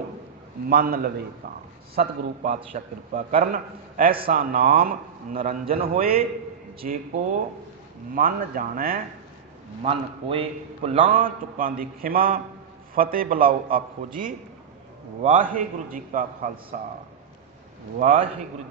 मन लवे तां। सतगुरु पातशाह कृपा करन, ऐसा नाम निरंजन होए, जे को मन जाने मन कोए। भुलां चुकां दी खिमा, फतेह बुलाओ आखो जी। वाहिगुरु जी का खालसा, वाहिगुरु जी।